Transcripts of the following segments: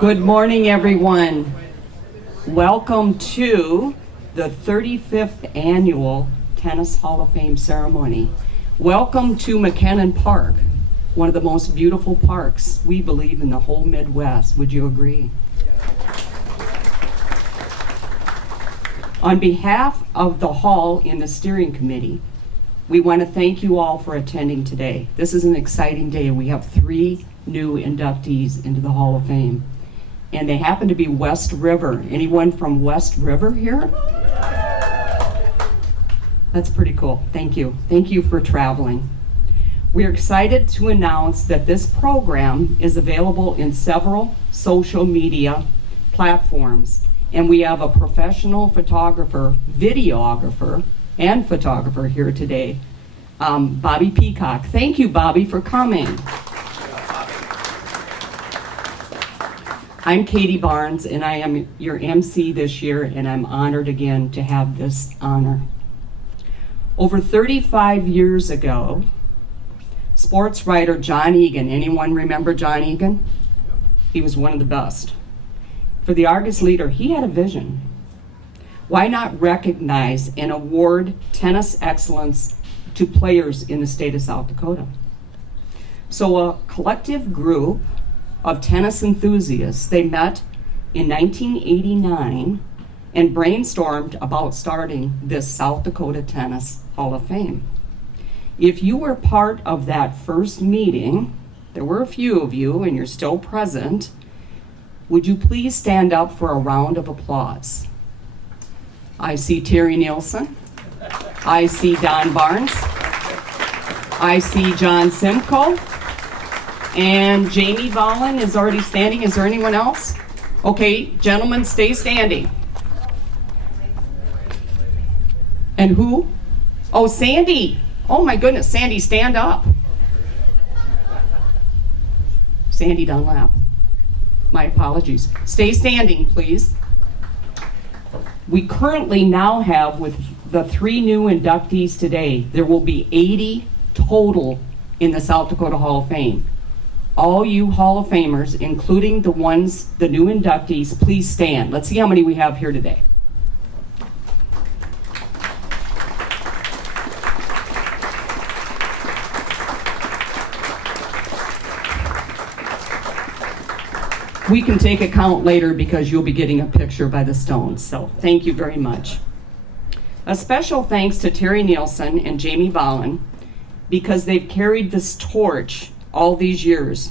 Good morning, everyone. Welcome to the 35th Annual Tennis Hall of Fame ceremony. Welcome to McKinnon Park, one of the most beautiful parks, we believe, in the whole Midwest. Would you agree? On behalf of the Hall and the steering committee, we want to thank you all for attending today. This is an exciting day. We have 3 new inductees into the Hall of Fame. And they happen to be West River. Anyone from West River here? That's pretty cool. Thank you. Thank you for traveling. We're excited to announce that this program is available in several social media platforms. And we have a professional photographer, videographer, and photographer here today, Bobby Peacock. Thank you, Bobby, for coming. I'm Katie Barnes, and I am your MC this year, and I'm honored again to have this honor. Over 35 years ago, sports writer John Egan, anyone remember John Egan? He was one of the best. For the Argus Leader, he had a vision. Why not recognize and award tennis excellence to players in the state of South Dakota? So a collective group of tennis enthusiasts, they met in 1989 and brainstormed about starting this South Dakota Tennis Hall of Fame. If you were part of that first meeting, there were a few of you and you're still present, would you please stand up for a round of applause? I see Terry Nielsen. I see Don Barnes. I see John Simcoe. And Jamie Vollen is already standing. Is there anyone else? Okay, gentlemen, stay standing. And who? Oh, Sandy. Oh my goodness, Sandy, stand up. Sandy Dunlap. My apologies. Stay standing, please. We currently now have, with the 3 new inductees today, there will be 80 total in the South Dakota Hall of Fame. All you Hall of Famers, including the new inductees, please stand. Let's see how many we have here today. We can take a count later because you'll be getting a picture by the stones. So thank you very much. A special thanks to Terry Nielsen and Jamie Vollen because they've carried this torch all these years.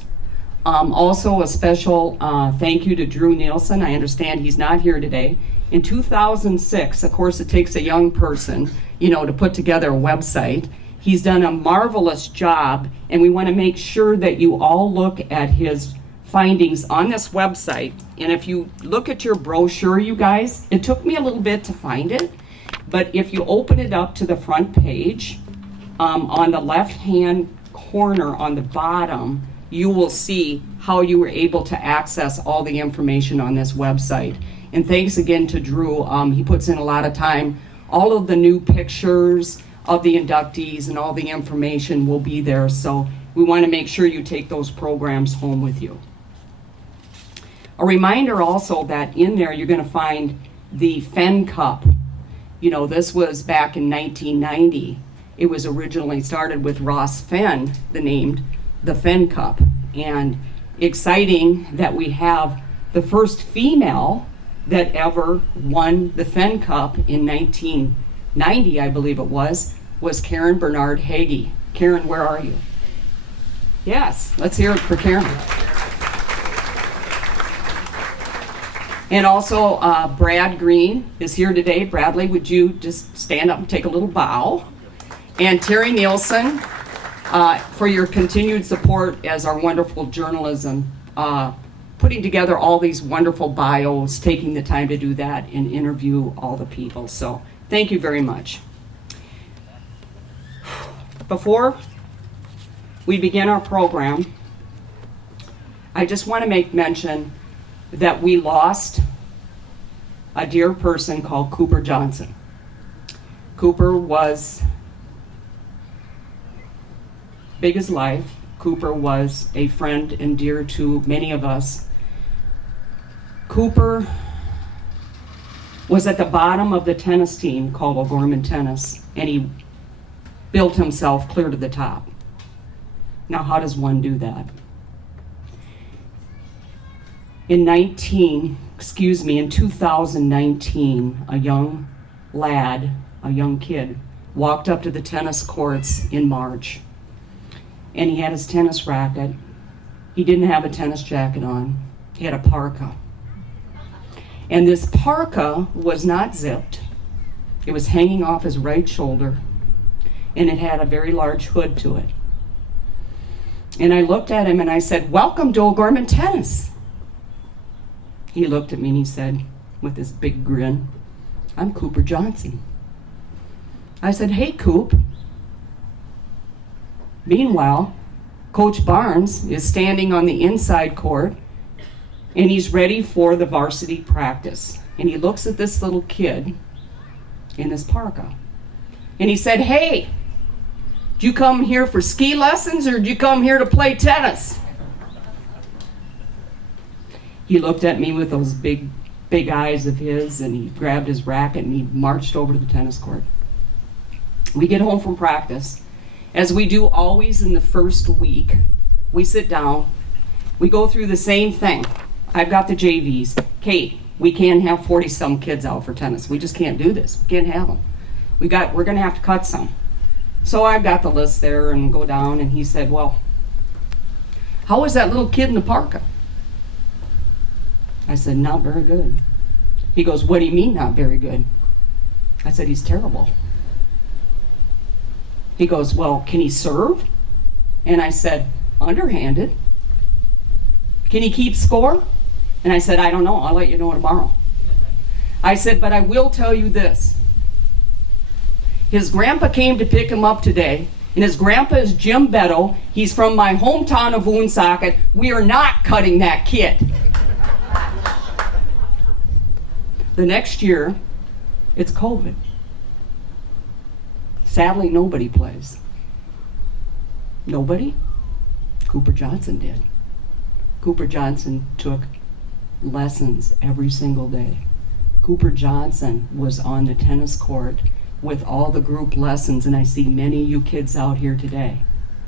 Also a special thank you to Drew Nielsen. I understand he's not here today. In 2006, of course it takes a young person, to put together a website. He's done a marvelous job, and we want to make sure that you all look at his findings on this website. And if you look at your brochure, you guys, it took me a little bit to find it, but if you open it up to the front page, on the left-hand corner on the bottom, you will see how you were able to access all the information on this website. And thanks again to Drew. He puts in a lot of time. All of the new pictures of the inductees and all the information will be there. So we want to make sure you take those programs home with you. A reminder also that in there you're going to find the Fenn Cup. This was back in 1990. It was originally started with Ross Fenn, named the Fenn Cup. And exciting that we have the first female that ever won the Fenn Cup in 1990, I believe it was Karen Bernard Hagee. Karen, where are you? Yes, let's hear it for Karen. And also Brad Green is here today. Bradley, would you just stand up and take a little bow? And Terry Nielsen, for your continued support as our wonderful journalism, putting together all these wonderful bios, taking the time to do that and interview all the people. So thank you very much. Before we begin our program, I just want to make mention that we lost a dear person called Cooper Johnson. Cooper was big as life. Cooper was a friend and dear to many of us. Cooper was at the bottom of the tennis team called O'Gorman Tennis, and he built himself clear to the top. Now, how does one do that? In 2019, a young lad, a young kid, walked up to the tennis courts in March, and he had his tennis racket. He didn't have a tennis jacket on. He had a parka. And this parka was not zipped. It was hanging off his right shoulder, and it had a very large hood to it. And I looked at him and I said, "Welcome to O'Gorman Tennis." He looked at me and he said, with this big grin, "I'm Cooper Johnson." I said, "Hey, Coop." Meanwhile, Coach Barnes is standing on the inside court, and he's ready for the varsity practice. And he looks at this little kid in this parka. And he said, "Hey, did you come here for ski lessons or did you come here to play tennis?" He looked at me with those big eyes of his, and he grabbed his racket and he marched over to the tennis court. We get home from practice. As we do always in the first week, we sit down, we go through the same thing. I've got the JVs. Kate, we can't have 40-some kids out for tennis. We just can't do this. We can't have them. We're going to have to cut some. So I've got the list there and go down, and he said, "Well, how was that little kid in the parka?" I said, "Not very good." He goes, "What do you mean not very good?" I said, "He's terrible." He goes, "Well, can he serve?" And I said, "Underhanded." "Can he keep score?" And I said, "I don't know. I'll let you know tomorrow." I said, "But I will tell you this. His grandpa came to pick him up today, and his grandpa is Jim Beto. He's from my hometown of Woonsocket. We are not cutting that kid." The next year, it's COVID. Sadly, nobody plays. Nobody? Cooper Johnson did. Cooper Johnson took lessons every single day. Cooper Johnson was on the tennis court with all the group lessons, and I see many of you kids out here today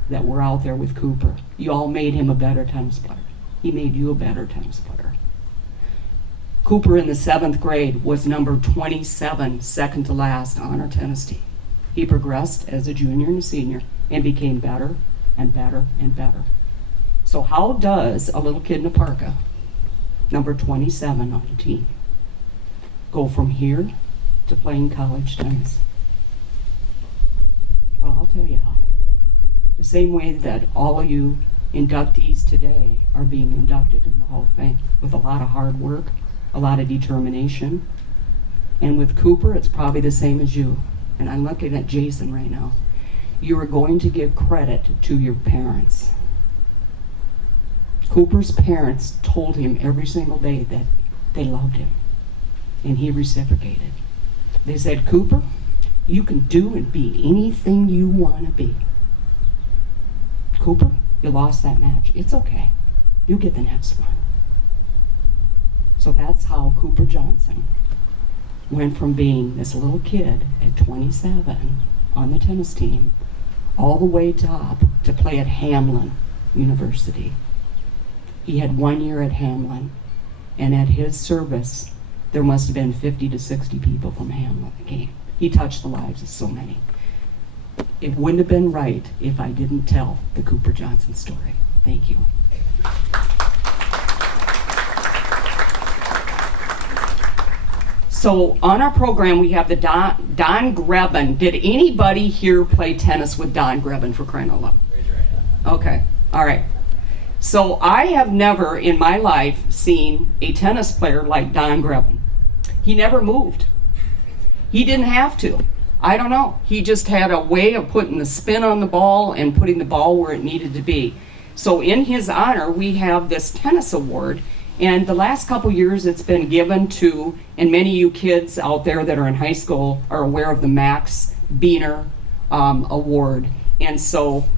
that were out there with Cooper. You all made him a better tennis player. He made you a better tennis player. Cooper in the 7th grade was number 27, second to last on our tennis team. He progressed as a junior and a senior and became better and better and better. So how does a little kid in a parka, number 27 on the team, go from here to playing college tennis? Well, I'll tell you how. The same way that all of you inductees today are being inducted in the Hall of Fame, with a lot of hard work, a lot of determination. And with Cooper, it's probably the same as you. And I'm looking at Jason right now. You are going to give credit to your parents. Cooper's parents told him every single day that they loved him, and he reciprocated. They said, "Cooper, you can do and be anything you want to be. Cooper, you lost that match. It's okay. You get the next one." So that's how Cooper Johnson went from being this little kid at 27 on the tennis team all the way top to play at Hamlin University. He had 1 year at Hamlin, and at his service, there must have been 50 to 60 people from Hamlin that came. He touched the lives of so many. It wouldn't have been right if I didn't tell the Cooper Johnson story. Thank you. So on our program, we have the Don Greben. Did anybody here play tennis with Don Greben, for crying out loud? Raise your hand. Okay, all right. So I have never in my life seen a tennis player like Don Greben. He never moved. He didn't have to. I don't know. He just had a way of putting the spin on the ball and putting the ball where it needed to be. So in his honor, we have this tennis award. And the last couple years it's been given to, and many of you kids out there that are in high school are aware of the Max Biener Award. And so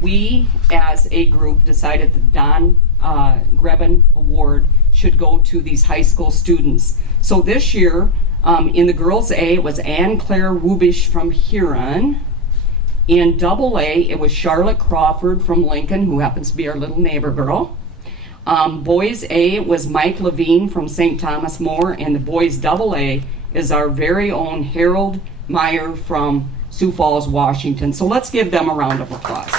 we, as a group, decided the Don Greben Award should go to these high school students. So this year, in the girls A, it was Ann Claire Wubish from Huron. In double A, it was Charlotte Crawford from Lincoln, who happens to be our little neighbor girl. Boys A, it was Mike Levine from St. Thomas More, and the boys double A is our very own Harold Meyer from Sioux Falls, Washington. So let's give them a round of applause.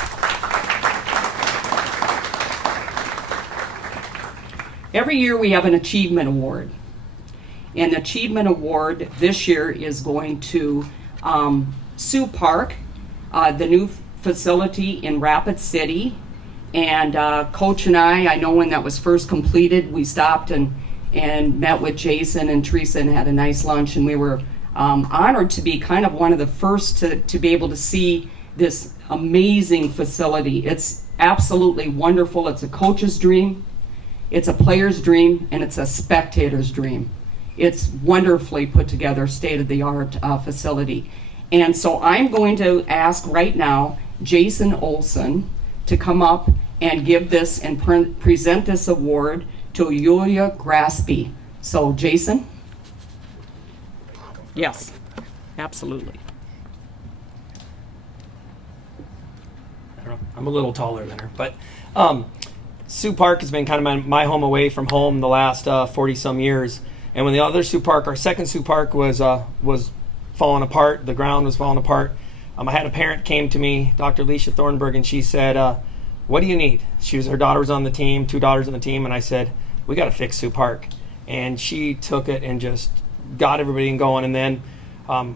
Every year we have an achievement award. And the achievement award this year is going to Sioux Park, the new facility in Rapid City. And Coach and I know when that was first completed, we stopped and met with Jason and Teresa and had a nice lunch, and we were honored to be kind of one of the first to be able to see this amazing facility. It's absolutely wonderful. It's a coach's dream, it's a player's dream, and it's a spectator's dream. It's wonderfully put together, state-of-the-art facility. And so I'm going to ask right now Jason Olson to come up and give this and present this award to Yulia Graspy. So Jason? Yes, absolutely. I don't know, I'm a little taller than her, but Sioux Park has been kind of my home away from home the last 40 some years. And when the other Sioux Park, our second Sioux Park was falling apart, the ground was falling apart, I had a parent came to me, Dr. Alicia Thornburg, and she said, what do you need? Her daughter was on the team, 2 daughters on the team, and I said, we got to fix Sioux Park. And she took it and just got everybody going, and then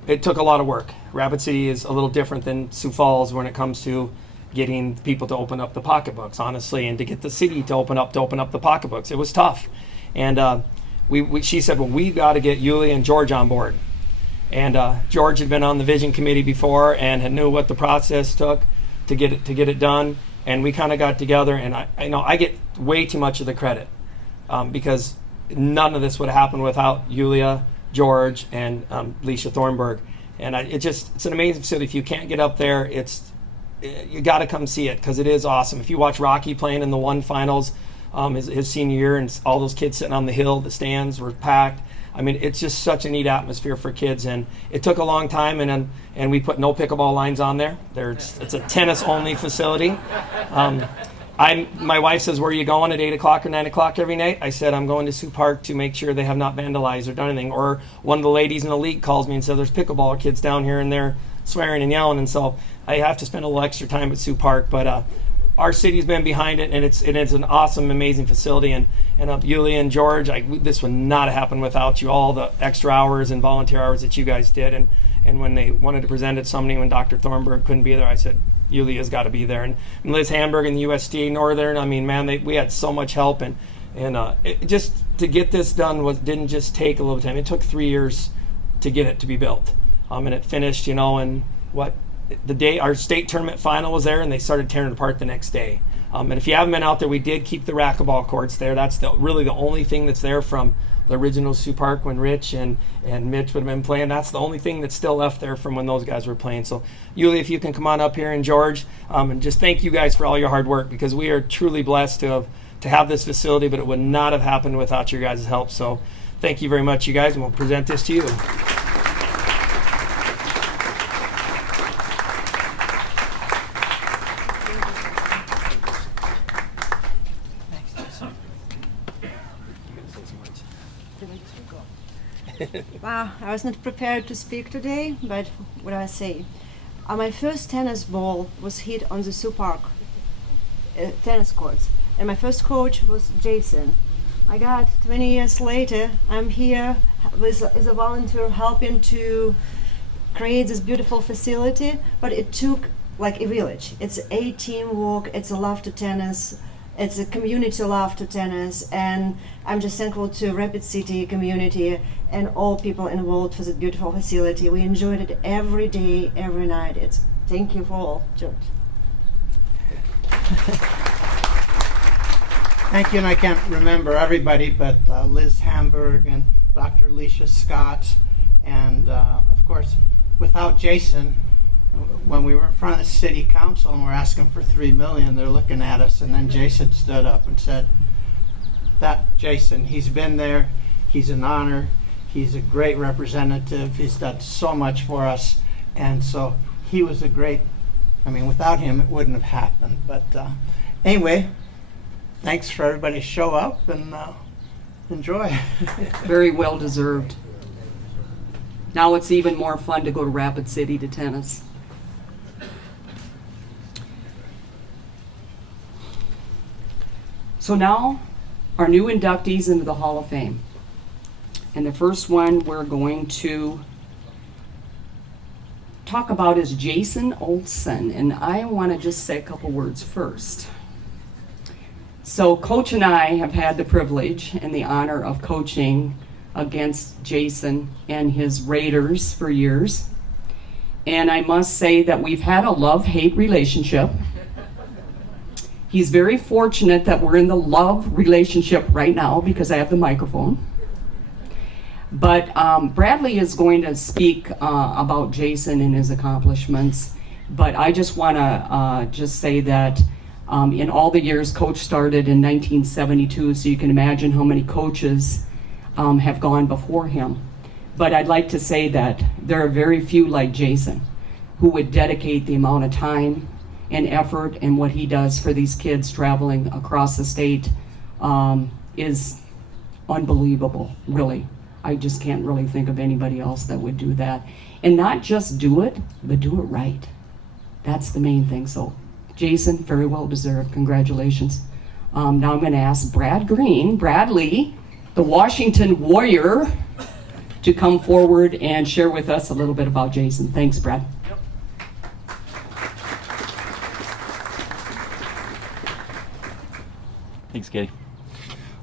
it took a lot of work. Rapid City is a little different than Sioux Falls when it comes to getting people to open up the pocketbooks, honestly, and to get the city to open up the pocketbooks. It was tough. And she said, well, we got to get Yulia and George on board. And George had been on the vision committee before and had knew what the process took to get it done. And we kind of got together, and I get way too much of the credit because none of this would have happened without Yulia, George, and Alicia Thornburg. And it's an amazing facility. If you can't get up there, you got to come see it because it is awesome. If you watch Rocky playing in the one finals his senior year, and all those kids sitting on the hill, the stands were packed. I mean, it's just such a neat atmosphere for kids, and it took a long time, and we put no pickleball lines on there. It's a tennis-only facility. My wife says, where are you going at 8 o'clock or 9 o'clock every night? I said, I'm going to Sioux Park to make sure they have not vandalized or done anything. Or one of the ladies in the league calls me and says, there's pickleball kids down here, and they're swearing and yelling, and so I have to spend a little extra time at Sioux Park. But our city's been behind it, and it's an awesome, amazing facility. And Yulia and George, this would not have happened without you. All the extra hours and volunteer hours that you guys did, and when they wanted to present it, when Dr. Thornburg couldn't be there, I said, Yulia's got to be there. And Liz Hamburg and the USD Northern, I mean, man, we had so much help, and it just to get this done didn't just take a little time. It took 3 years to get it to be built, and it finished, in the day our state tournament final was there, and they started tearing it apart the next day. And if you haven't been out there, we did keep the racquetball courts there. That's really the only thing that's there from the original Sioux Park when Rich and Mitch would have been playing. That's the only thing that's still left there from when those guys were playing. So, Yulia, if you can come on up here, and George, and just thank you guys for all your hard work, because we are truly blessed to have this facility, but it would not have happened without your guys' help. So, thank you very much, you guys, and we'll present this to you. Wow, I was not prepared to speak today, but what do I say? My first tennis ball was hit on the Sioux Park tennis courts, and my first coach was Jason. I got 20 years later, I'm here as a volunteer helping to create this beautiful facility, but it took like a village. It's a teamwork, it's a love to tennis, it's a community love to tennis, and I'm just thankful to Rapid City community and all people involved for this beautiful facility. We enjoyed it every day, every night. Thank you for all, George. Thank you, and I can't remember everybody, but Liz Hamburg and Dr. Alicia Scott, and of course, without Jason, when we were in front of the city council and we're asking for $3 million, they're looking at us, and then Jason stood up and said, that Jason. He's been there. He's an honor. He's a great representative. He's done so much for us. And so he was a great, without him, it wouldn't have happened. But anyway, thanks for everybody to show up and enjoy. Very well deserved. Now it's even more fun to go to Rapid City to tennis. So now, our new inductees into the Hall of Fame. And the first one we're going to talk about is Jason Olson. And I want to just say a couple words first. So Coach and I have had the privilege and the honor of coaching against Jason and his Raiders for years. And I must say that we've had a love-hate relationship. He's very fortunate that we're in the love relationship right now because I have the microphone. But Bradley is going to speak about Jason and his accomplishments. But I just want to just say that in all the years, Coach started in 1972, so you can imagine how many coaches have gone before him. But I'd like to say that there are very few like Jason who would dedicate the amount of time and effort and what he does for these kids traveling across the state is unbelievable, really. I just can't really think of anybody else that would do that. And not just do it, but do it right. That's the main thing. So, Jason, very well deserved. Congratulations. Now I'm going to ask Bradley, the Washington Warrior, to come forward and share with us a little bit about Jason. Thanks, Brad. Thanks, Katie.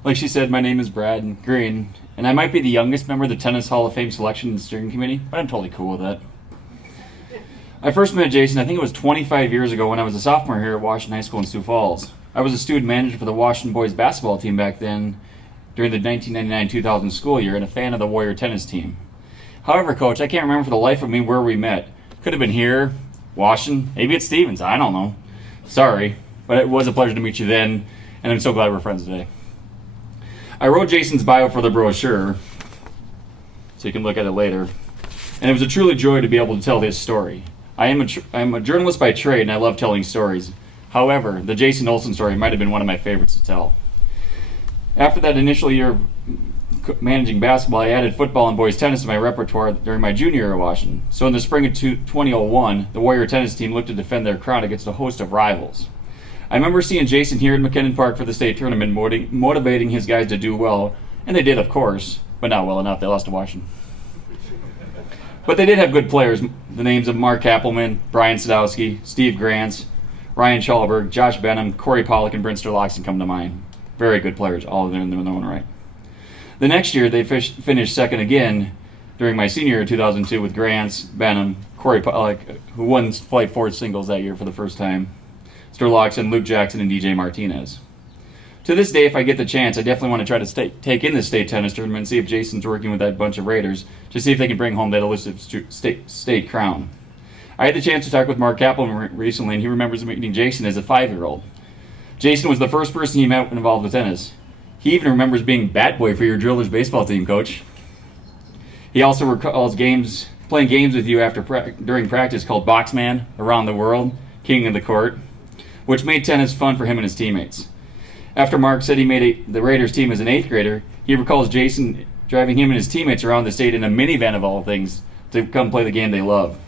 Like she said, my name is Brad Green, and I might be the youngest member of the Tennis Hall of Fame selection and steering committee, but I'm totally cool with that. I first met Jason, I think it was 25 years ago when I was a sophomore here at Washington High School in Sioux Falls. I was a student manager for the Washington boys basketball team back then during the 1999-2000 school year and a fan of the Warrior tennis team. However, Coach, I can't remember for the life of me where we met. Could have been here, Washington, maybe at Stevens, I don't know. Sorry, but it was a pleasure to meet you then, and I'm so glad we're friends today. I wrote Jason's bio for the brochure, so you can look at it later, and it was a truly joy to be able to tell his story. I'm a journalist by trade, and I love telling stories. However, the Jason Olson story might have been one of my favorites to tell. After that initial year of managing basketball, I added football and boys tennis to my repertoire during my junior year at Washington. So in the spring of 2001, the Warrior tennis team looked to defend their crown against a host of rivals. I remember seeing Jason here in McKinnon Park for the state tournament, motivating his guys to do well, and they did, of course, but not well enough. They lost to Washington. But they did have good players. The names of Mark Kappelman, Brian Sadowski, Steve Grants, Ryan Schallberg, Josh Benham, Corey Pollock, and Brent Sterloxen come to mind. Very good players, all of them in their own right. The next year, they finished second again during my senior year, 2002, with Grants, Benham, Corey Pollock, who won Flight Forward singles that year for the first time, Sterloxen, Luke Jackson, and DJ Martinez. To this day, if I get the chance, I definitely want to try to take in the state tennis tournament and see if Jason's working with that bunch of Raiders to see if they can bring home that elusive state crown. I had the chance to talk with Mark Kappelman recently, and he remembers meeting Jason as a 5-year-old. Jason was the first person he met involved with tennis. He even remembers being bat boy for your Drillers baseball team, Coach. He also recalls playing games with you during practice called Boxman, Around the World, King of the Court, which made tennis fun for him and his teammates. After Mark said he made the Raiders team as an 8th grader, he recalls Jason driving him and his teammates around the state in a minivan of all things to come play the game they love.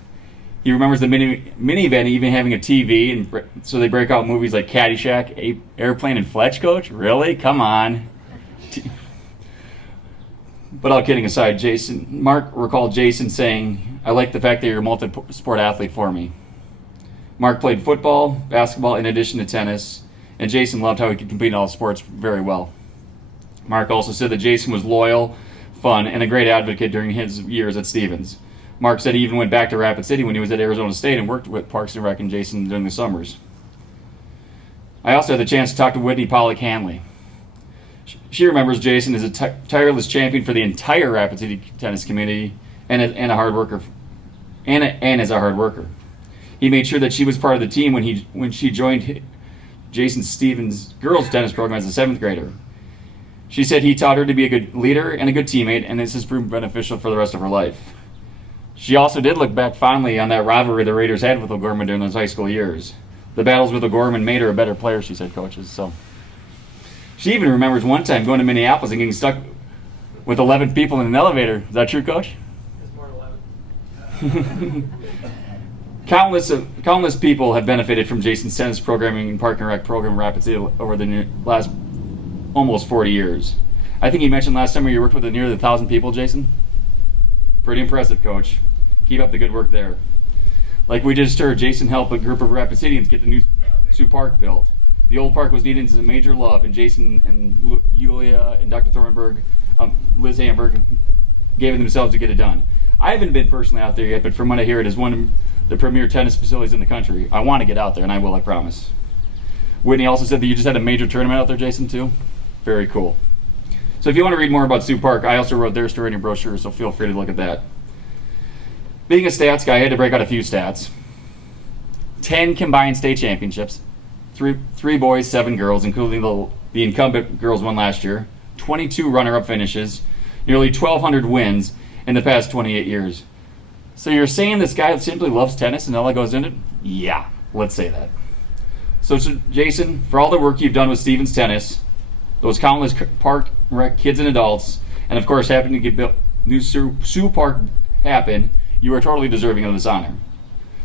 He remembers the minivan even having a TV, and so they break out movies like Caddyshack, Airplane, and Fletch, Coach? Really? Come on. But all kidding aside, Mark recalled Jason saying, "I like the fact that you're a multi-sport athlete for me." Mark played football, basketball, in addition to tennis, and Jason loved how he could compete in all sports very well. Mark also said that Jason was loyal, fun, and a great advocate during his years at Stevens. Mark said he even went back to Rapid City when he was at Arizona State and worked with Parks and Rec and Jason during the summers. I also had the chance to talk to Whitney Pollock Hanley. She remembers Jason as a tireless champion for the entire Rapid City tennis community and a hard worker, and as a hard worker. He made sure that she was part of the team when she joined Jason Stevens' girls tennis program as a 7th grader. She said he taught her to be a good leader and a good teammate, and this has proven beneficial for the rest of her life. She also did look back fondly on that rivalry the Raiders had with O'Gorman during those high school years. The battles with O'Gorman made her a better player, she said, coaches. So she even remembers one time going to Minneapolis and getting stuck with 11 people in an elevator. Is that true, Coach? It's more than 11. Countless people have benefited from Jason's tennis programming and Park and Rec program in Rapid City over the last almost 40 years. I think you mentioned last summer you worked with nearly 1,000 people, Jason. Pretty impressive, Coach. Keep up the good work there. Like we just heard, Jason helped a group of Rapid Cityans get the new Sioux Park built. The old park was needed as a major love, and Jason and Yulia and Dr. Thornburg, Liz Hamburg, gave it themselves to get it done. I haven't been personally out there yet, but from what I hear, it is one of the premier tennis facilities in the country. I want to get out there, and I will, I promise. Whitney also said that you just had a major tournament out there, Jason, too. Very cool. So if you want to read more about Sioux Park, I also wrote their story in your brochure, so feel free to look at that. Being a stats guy, I had to break out a few stats. 10 combined state championships. Three boys, 7 girls, including the incumbent girls won last year. 22 runner-up finishes. Nearly 1,200 wins in the past 28 years. So you're saying this guy simply loves tennis and all that goes into it? Yeah, let's say that. So Jason, for all the work you've done with Stevens Tennis, those countless Park Rec kids and adults, and of course happening to get new Sioux Park happen, you are totally deserving of this honor.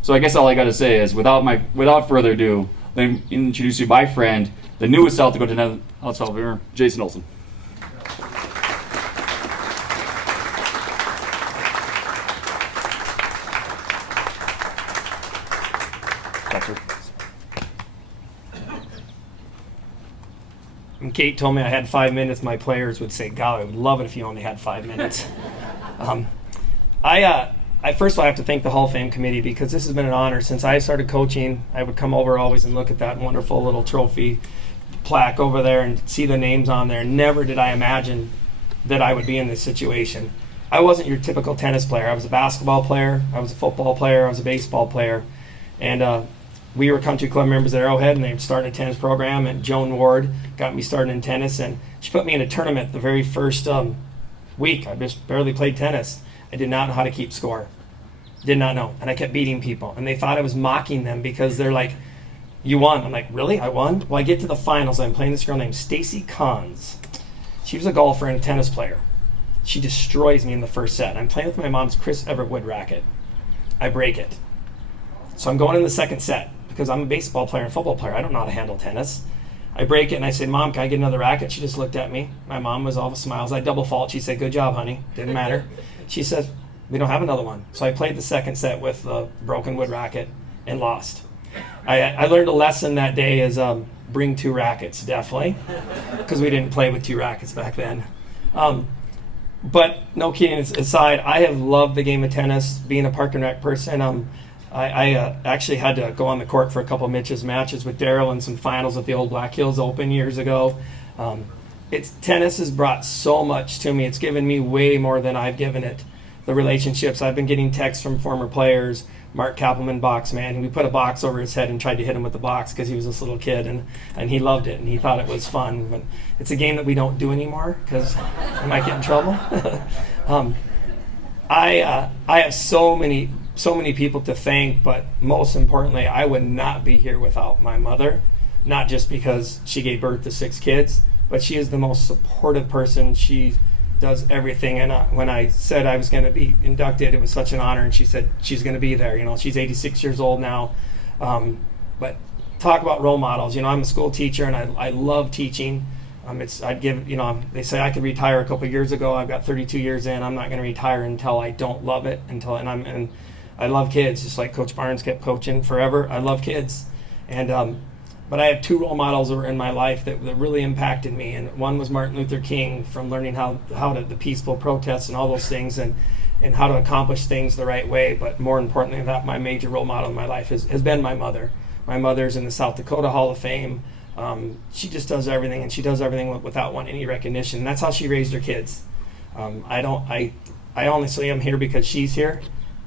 So I guess all I got to say is, without further ado, let me introduce you my friend, the newest South Dakota House of Famer, Jason Olson. When Kate told me I had 5 minutes, my players would say, "God, I would love it if you only had 5 minutes." I first of all have to thank the Hall of Fame committee because this has been an honor. Since I started coaching, I would come over always and look at that wonderful little trophy plaque over there and see the names on there. Never did I imagine that I would be in this situation. I wasn't your typical tennis player. I was a basketball player, I was a football player, I was a baseball player. And we were country club members at Arrowhead, and they were starting a tennis program, and Joan Ward got me started in tennis, and she put me in a tournament the very first week. I just barely played tennis. I did not know how to keep score. Did not know. And I kept beating people. And they thought I was mocking them because they're like, "You won." I'm like, "Really? I won?" Well, I get to the finals. I'm playing this girl named Stacy Cons. She was a golfer and a tennis player. She destroys me in the first set. I'm playing with my mom's Chris Everett wood racket. I break it. So I'm going in the second set because I'm a baseball player and football player. I don't know how to handle tennis. I break it and I said, "Mom, can I get another racket?" She just looked at me. My mom was all the smiles. I double fault. She said, "Good job, honey." Didn't matter. She said, "We don't have another one." So I played the second set with the broken wood racket and lost. I learned a lesson that day is bring 2 rackets, definitely, because we didn't play with 2 rackets back then. But no kidding aside, I have loved the game of tennis, being a Park and Rec person. I actually had to go on the court for a couple of Mitch's matches with Daryl and some finals at the old Black Hills Open years ago. Tennis has brought so much to me. It's given me way more than I've given it. The relationships, I've been getting texts from former players. Mark Kappelman, box man, we put a box over his head and tried to hit him with the box because he was this little kid, and he loved it and he thought it was fun. But it's a game that we don't do anymore because I might get in trouble. I have so many people to thank, but most importantly, I would not be here without my mother. Not just because she gave birth to 6 kids, but she is the most supportive person. She does everything, and when I said I was going to be inducted, it was such an honor, and she said she's going to be there. She's 86 years old now, but talk about role models. I'm a school teacher, and I love teaching. They say I could retire a couple years ago. I've got 32 years in. I'm not going to retire until I don't love it. And I love kids, just like Coach Barnes kept coaching forever. I love kids, but I have 2 role models that were in my life that really impacted me, and one was Martin Luther King, from learning how to the peaceful protests and all those things, and how to accomplish things the right way. But more importantly than that, my major role model in my life has been my mother. My mother's in the South Dakota Hall of Fame. She just does everything, and she does everything without wanting any recognition. And that's how she raised her kids. I honestly am here because she's here,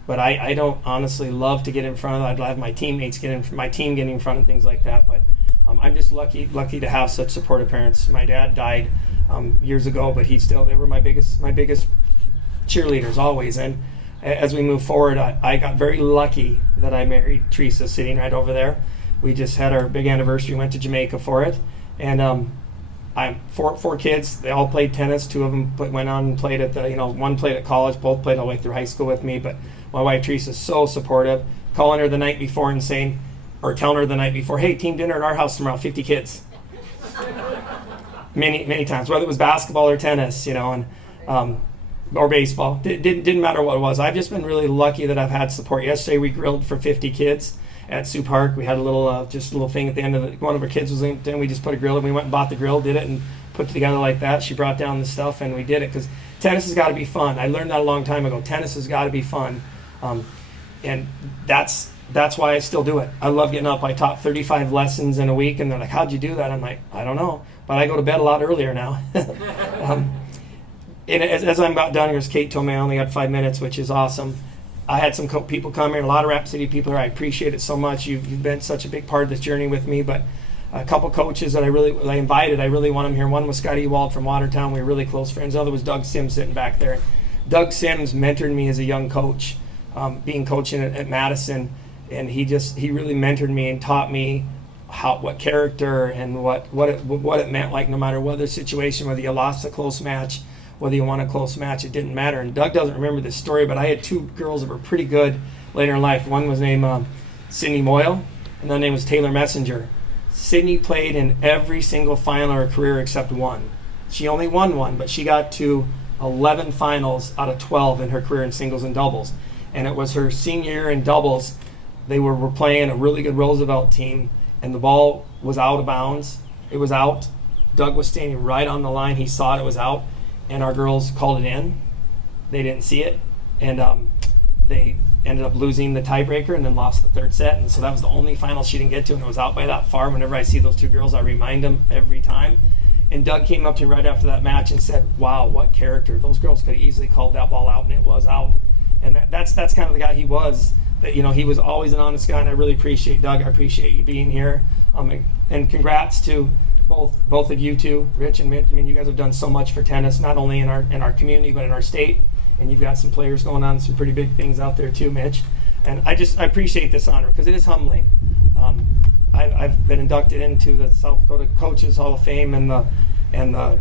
but I don't honestly love to get in front of. I'd have my teammates my team getting in front of things like that. But I'm just lucky to have such supportive parents. My dad died years ago, but they were my biggest cheerleaders always. And as we move forward, I got very lucky that I married Teresa, sitting right over there. We just had our big anniversary, went to Jamaica for it. And I'm four kids. They all played tennis. Two of them went on and played one played at college, both played all the way through high school with me. But my wife Teresa is so supportive, calling her the night before and telling her the night before, hey, team dinner at our house tomorrow, 50 kids. Many times, whether it was basketball or tennis, and or baseball. Didn't matter what it was. I've just been really lucky that I've had support. Yesterday we grilled for 50 kids at Sioux Park. We had a little thing at the end of one of our kids was in, and we just put a grill, and we went and bought the grill, did it, and put it together like that. She brought down the stuff, and we did it because tennis has got to be fun. I learned that a long time ago. Tennis has got to be fun, and that's why I still do it. I love getting up. I taught 35 lessons in a week, and they're like, "How'd you do that?" I'm like, "I don't know, but I go to bed a lot earlier now." And as I'm about done here, as Kate told me, I only got 5 minutes, which is awesome. I had some people come here, a lot of Rapid City people here. I appreciate it so much. You've been such a big part of this journey with me. But a couple coaches that I invited, I really want them here. One was Scott Ewald from Watertown. We were really close friends. The other was Doug Sims sitting back there. Doug Sims mentored me as a young coach, coaching at Madison, and he really mentored me and taught me what character and what it meant. Like no matter what the situation, whether you lost a close match, whether you won a close match, it didn't matter. And Doug doesn't remember this story, but I had two girls that were pretty good later in life. One was named Sydney Moyle, and the name was Taylor Messenger. Sydney played in every single final of her career except one. She only won one, but she got to 11 finals out of 12 in her career in singles and doubles. And it was her senior year in doubles. They were playing a really good Roosevelt team, and the ball was out of bounds. It was out. Doug was standing right on the line. He saw it was out. And our girls called it in. They didn't see it, and they ended up losing the tiebreaker and then lost the third set. And so that was the only final she didn't get to, and it was out by that far. Whenever I see those two girls, I remind them every time. And Doug came up to me right after that match and said, "Wow, what character! Those girls could have easily called that ball out, and it was out." And that's kind of the guy he was. That he was always an honest guy, and I really appreciate Doug. I appreciate you being here. And congrats to both of you two, Rich and Mitch. I mean, you guys have done so much for tennis, not only in our community but in our state. And you've got some players going on some pretty big things out there too, Mitch. And I appreciate this honor because it is humbling. I've been inducted into the South Dakota Coaches Hall of Fame and the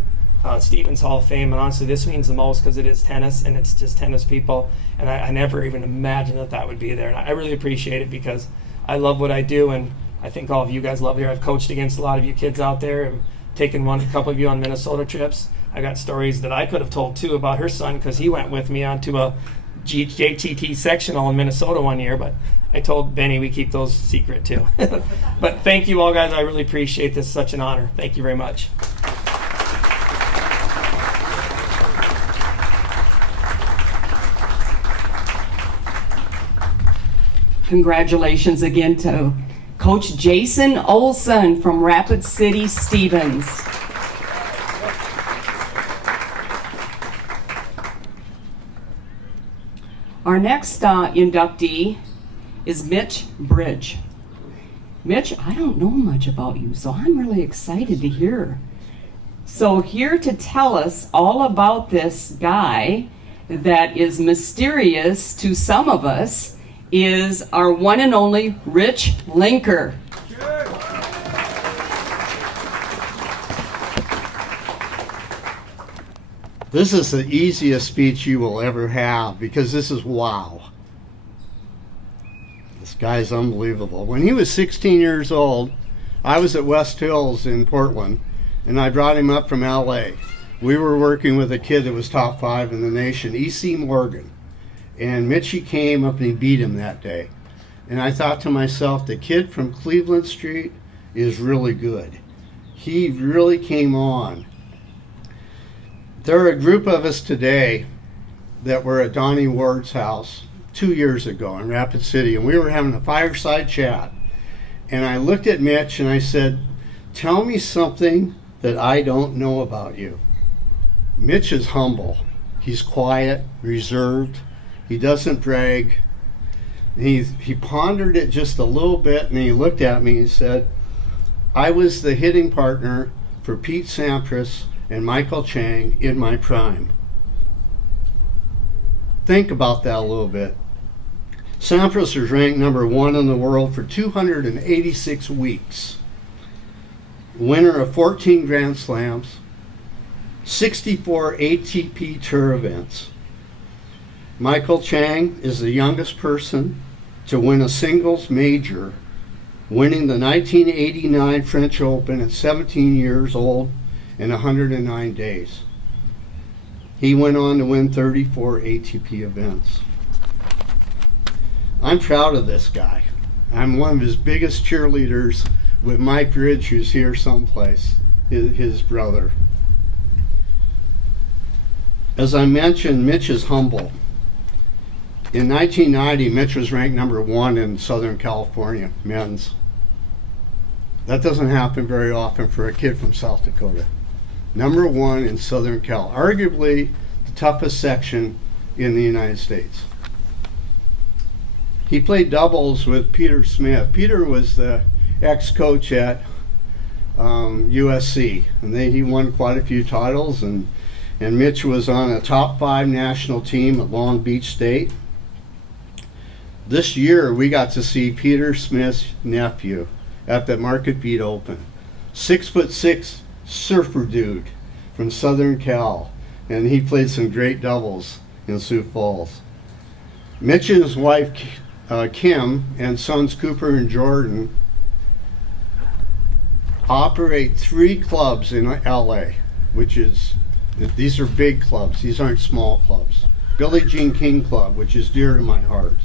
Stevens Hall of Fame, and honestly, this means the most because it is tennis and it's just tennis people. And I never even imagined that would be there. And I really appreciate it because I love what I do, and I think all of you guys love it here. I've coached against a lot of you kids out there. I've taken a couple of you on Minnesota trips. I got stories that I could have told too about her son because he went with me onto a JTT sectional in Minnesota one year. But I told Benny we keep those secret too. But thank you all, guys. I really appreciate this. Such an honor. Thank you very much. Congratulations again to Coach Jason Olson from Rapid City Stevens. Our next inductee is Mitch Bridge. Mitch, I don't know much about you, so I'm really excited to hear. So here to tell us all about this guy that is mysterious to some of us is our one and only Rich Linker. This is the easiest speech you will ever have because this is wow. This guy's unbelievable. When he was 16 years old, I was at West Hills in Portland, and I brought him up from LA. We were working with a kid that was top 5 in the nation, E.C. Morgan. And Mitchie came up and he beat him that day. And I thought to myself, the kid from Cleveland Street is really good. He really came on. There are a group of us today that were at Donnie Ward's house 2 years ago in Rapid City, and we were having a fireside chat. And I looked at Mitch and I said, "Tell me something that I don't know about you." Mitch is humble. He's quiet, reserved. He doesn't brag. He pondered it just a little bit, and he looked at me and said, "I was the hitting partner for Pete Sampras and Michael Chang in my prime. Think about that a little bit. Sampras was ranked number 1 in the world for 286 weeks. Winner of 14 Grand Slams, 64 ATP Tour events. Michael Chang is the youngest person to win a singles major, winning the 1989 French Open at 17 years old in 109 days. He went on to win 34 ATP events. I'm proud of this guy. I'm one of his biggest cheerleaders with Mike Ridge, who's here someplace, his brother. As I mentioned, Mitch is humble. In 1990, Mitch was ranked number 1 in Southern California, men's. That doesn't happen very often for a kid from South Dakota. Number 1 in Southern Cal, arguably the toughest section in the United States. He played doubles with Peter Smith. Peter was the ex-coach at USC, and he won quite a few titles, and Mitch was on a top 5 national team at Long Beach State. This year we got to see Peter Smith's nephew at the Market Beat Open. 6'6" surfer dude from Southern Cal, and he played some great doubles in Sioux Falls. Mitch and his wife Kim and sons Cooper and Jordan operate 3 clubs in LA, these are big clubs, these aren't small clubs. Billie Jean King Club, which is dear to my heart.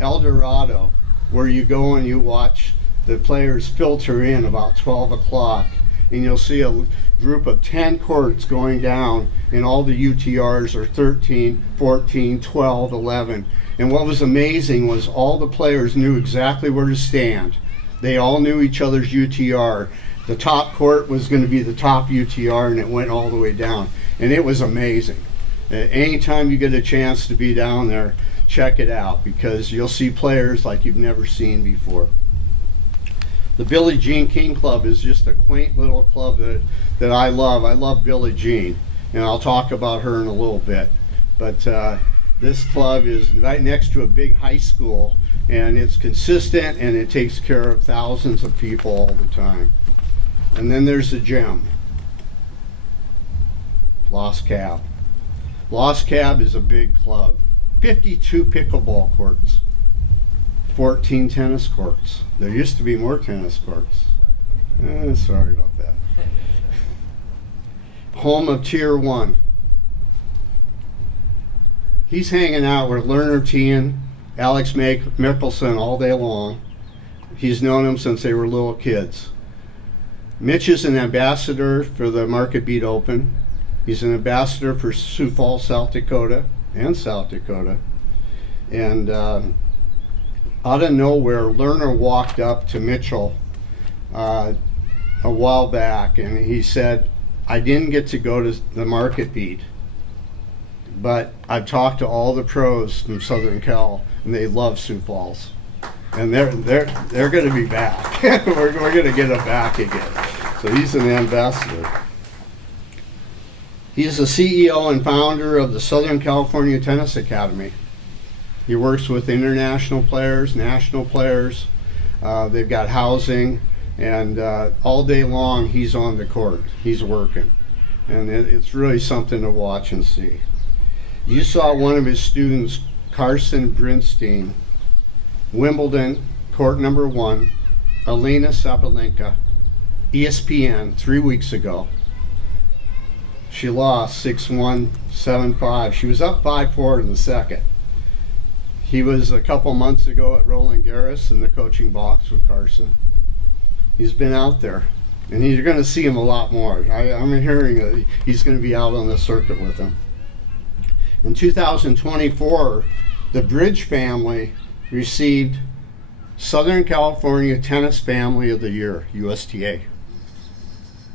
El Dorado, where you go and you watch the players filter in about 12 o'clock, and you'll see a group of 10 courts going down, and all the UTRs are 13, 14, 12, 11. And what was amazing was all the players knew exactly where to stand. They all knew each other's UTR. The top court was going to be the top UTR, and it went all the way down. And it was amazing. Anytime you get a chance to be down there, check it out, because you'll see players like you've never seen before. The Billie Jean King Club is just a quaint little club that I love. I love Billie Jean, and I'll talk about her in a little bit. But this club is right next to a big high school, and it's consistent, and it takes care of thousands of people all the time. And then there's the gem, Lost Cab. Lost Cab is a big club. 52 pickleball courts, 14 tennis courts. There used to be more tennis courts. Sorry about that. Home of Tier 1. He's hanging out with Lerner Tien, Alex Mickelson all day long. He's known them since they were little kids. Mitch is an ambassador for the Market Beat Open. He's an ambassador for Sioux Falls, South Dakota, and South Dakota. And out of nowhere, Lerner walked up to Mitchell a while back, and he said, I didn't get to go to the Market Beat, but I've talked to all the pros from Southern Cal, and they love Sioux Falls. And they're going to be back. we're going to get them back again. So he's an ambassador. He's the CEO and founder of the Southern California Tennis Academy. He works with international players, national players. They've got housing, and all day long he's on the court. He's working. And it's really something to watch and see. You saw one of his students, Carson Brinstein, Wimbledon, court number 1, Elena Sabalenka, ESPN, 3 weeks ago. She lost 6-1, 7-5. She was up 5-4 in the second. He was a couple months ago at Roland Garros in the coaching box with Carson. He's been out there, and you're going to see him a lot more. I'm hearing that he's going to be out on the circuit with him. In 2024, the Bridge family received Southern California Tennis Family of the Year, USTA.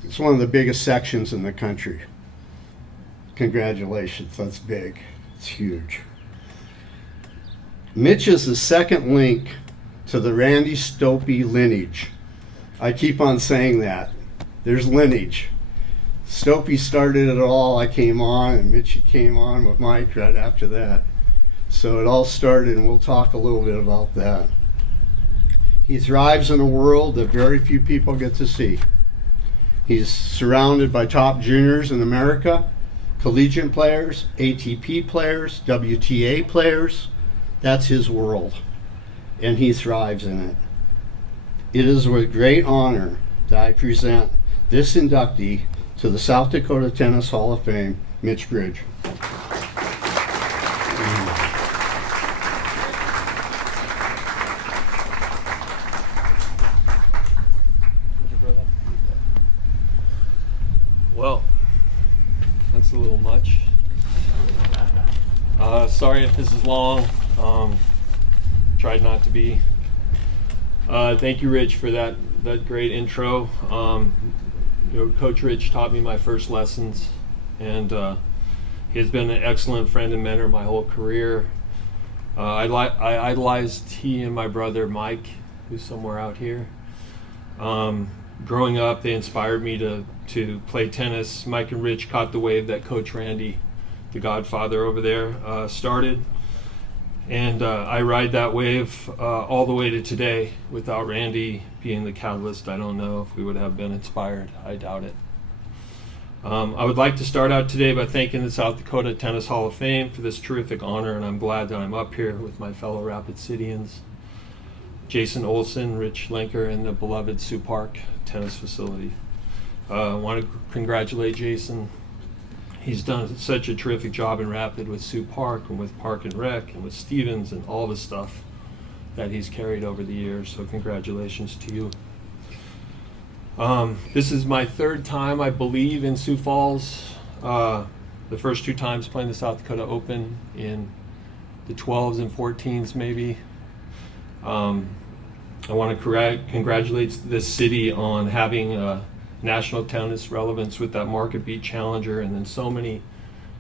It's one of the biggest sections in the country. Congratulations, that's big. It's huge. Mitch is the second link to the Randy Stoppe lineage. I keep on saying that. There's lineage. Stopey started it all. I came on, and Mitchie came on with Mike right after that. So it all started, and we'll talk a little bit about that. He thrives in a world that very few people get to see. He's surrounded by top juniors in America, collegiate players, ATP players, WTA players. That's his world, and he thrives in it. It is with great honor that I present this inductee to the South Dakota Tennis Hall of Fame, Mitch Bridge. Well, that's a little much. Sorry if this is long. Tried not to be. Thank you, Rich, for that great intro. Coach Rich taught me my first lessons, and he has been an excellent friend and mentor my whole career. I idolized he and my brother Mike, who's somewhere out here. Growing up, they inspired me to play tennis. Mike and Rich caught the wave that Coach Randy, the godfather over there, started. And I ride that wave all the way to today. Without Randy being the catalyst, I don't know if we would have been inspired. I doubt it. I would like to start out today by thanking the South Dakota Tennis Hall of Fame for this terrific honor, and I'm glad that I'm up here with my fellow Rapid Cityans, Jason Olson, Rich Lenker, and the beloved Sioux Park Tennis Facility. I want to congratulate Jason. He's done such a terrific job in Rapid with Sioux Park and with Park and Rec and with Stevens and all the stuff that he's carried over the years. So congratulations to you. This is my third time, I believe, in Sioux Falls. The first 2 times playing the South Dakota Open in the 12s and 14s maybe. I want to congratulate this city on having national tennis relevance with that Market Beat Challenger, and then so many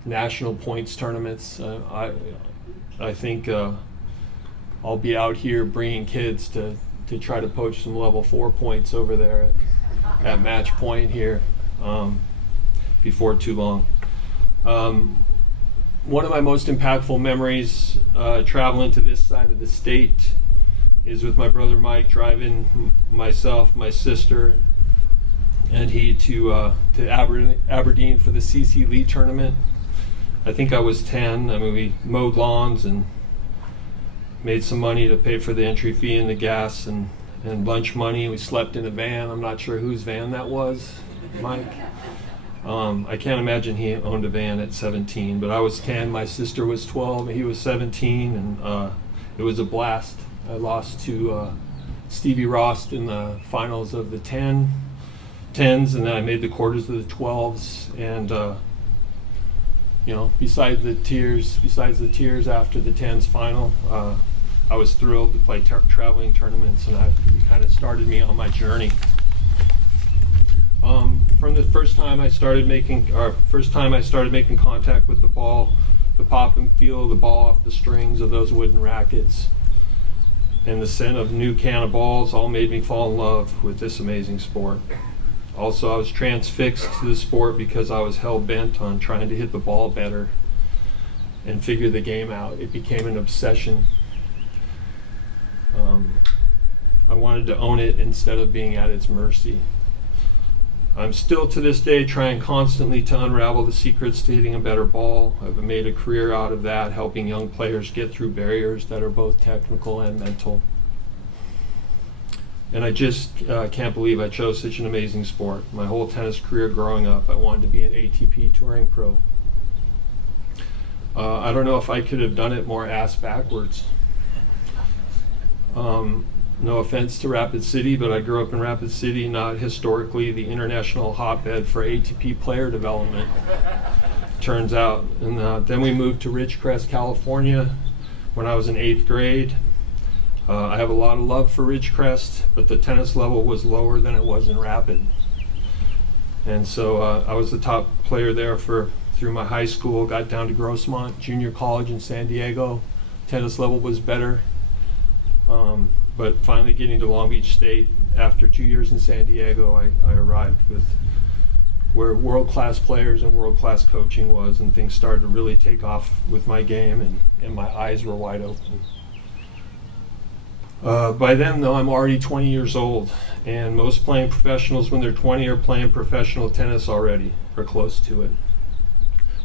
national points tournaments. I think I'll be out here bringing kids to try to poach some level 4 points over there at match point here before too long. One of my most impactful memories traveling to this side of the state is with my brother Mike, driving myself, my sister, and he to Aberdeen for the CC Lee tournament. I think I was 10. I mean, we mowed lawns and made some money to pay for the entry fee and the gas and lunch money. We slept in a van. I'm not sure whose van that was, Mike. I can't imagine he owned a van at 17, but I was 10. My sister was 12, and he was 17, and it was a blast. I lost to Stevie Ross in the finals of the 10s, and then I made the quarters of the 12s, and besides the tears after the 10s final, I was thrilled to play traveling tournaments, and it kind of started me on my journey. From the first time I started making contact with the ball, the pop and feel of the ball off the strings of those wooden rackets, and the scent of new can of balls all made me fall in love with this amazing sport. Also, I was transfixed to the sport because I was hell-bent on trying to hit the ball better and figure the game out. It became an obsession. I wanted to own it instead of being at its mercy. I'm still to this day trying constantly to unravel the secrets to hitting a better ball. I've made a career out of that, helping young players get through barriers that are both technical and mental. And I just can't believe I chose such an amazing sport. My whole tennis career growing up, I wanted to be an ATP touring pro. I don't know if I could have done it more ass backwards. No offense to Rapid City, but I grew up in Rapid City, not historically the international hotbed for ATP player development, turns out. And then we moved to Ridgecrest, California when I was in 8th grade. I have a lot of love for Ridgecrest, but the tennis level was lower than it was in Rapid. And so I was the top player there through my high school, got down to Grossmont Junior College in San Diego. Tennis level was better. But finally getting to Long Beach State after 2 years in San Diego, I arrived with where world-class players and world-class coaching was, and things started to really take off with my game, and my eyes were wide open. By then, though, I'm already 20 years old, and most playing professionals when they're 20 are playing professional tennis already, or close to it.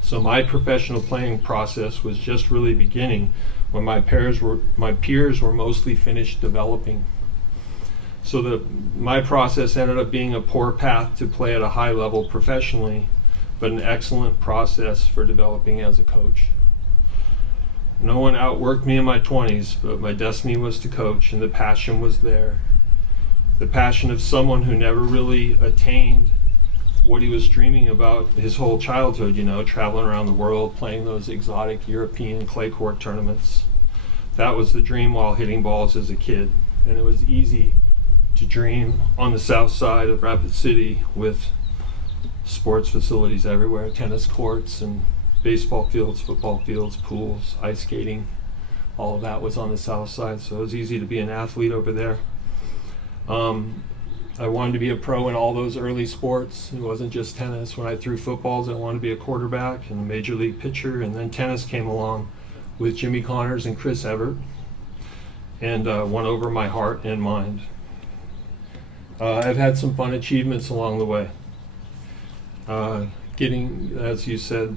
So my professional playing process was just really beginning when my peers were mostly finished developing. So my process ended up being a poor path to play at a high level professionally, but an excellent process for developing as a coach. No one outworked me in my 20s, but my destiny was to coach, and the passion was there. The passion of someone who never really attained what he was dreaming about his whole childhood, traveling around the world, playing those exotic European clay court tournaments. That was the dream while hitting balls as a kid, and it was easy to dream on the south side of Rapid City with sports facilities everywhere, tennis courts and baseball fields, football fields, pools, ice skating. All of that was on the south side, so it was easy to be an athlete over there. I wanted to be a pro in all those early sports. It wasn't just tennis. When I threw footballs, I wanted to be a quarterback and a major league pitcher, and then tennis came along with Jimmy Connors and Chris Evert, and won over my heart and mind. I've had some fun achievements along the way. Getting, as you said,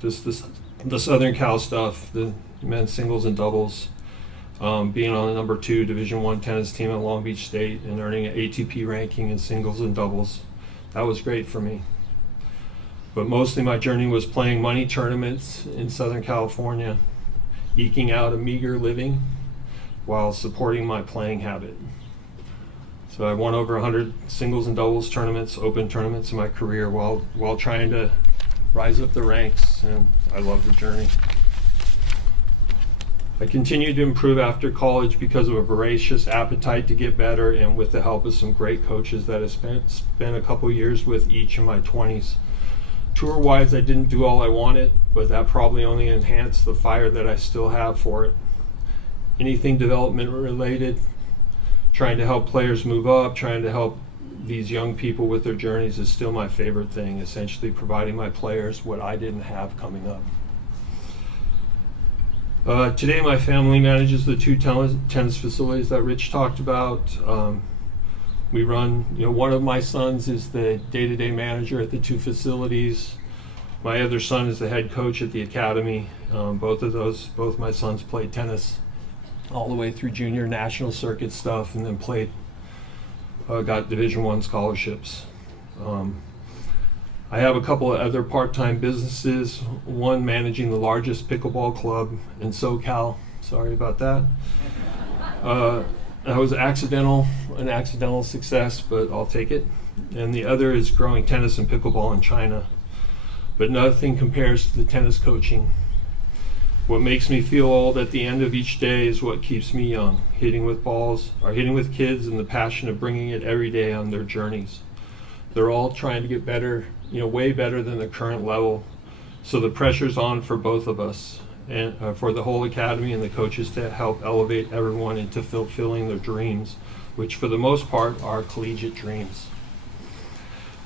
just the Southern Cal stuff, the men's singles and doubles, being on the number 2 Division I tennis team at Long Beach State and earning an ATP ranking in singles and doubles. That was great for me. But mostly my journey was playing money tournaments in Southern California, eking out a meager living while supporting my playing habit. So I won over 100 singles and doubles tournaments, open tournaments in my career while trying to rise up the ranks, and I love the journey. I continued to improve after college because of a voracious appetite to get better, and with the help of some great coaches that I spent a couple years with each in my 20s. Tour-wise, I didn't do all I wanted, but that probably only enhanced the fire that I still have for it. Anything development related, trying to help players move up, trying to help these young people with their journeys is still my favorite thing, essentially providing my players what I didn't have coming up. Today my family manages the 2 tennis facilities that Rich talked about. We run, one of my sons is the day-to-day manager at the 2 facilities. My other son is the head coach at the academy. Both my sons played tennis all the way through junior national circuit stuff, and then got Division I scholarships. I have a couple of other part-time businesses, one managing the largest pickleball club in SoCal. Sorry about that. That was an accidental success, but I'll take it. And the other is growing tennis and pickleball in China. But nothing compares to the tennis coaching. What makes me feel old at the end of each day is what keeps me young, hitting with kids, and the passion of bringing it every day on their journeys. They're all trying to get better, way better than the current level. So the pressure's on for both of us, and for the whole academy and the coaches, to help elevate everyone into fulfilling their dreams, which for the most part are collegiate dreams.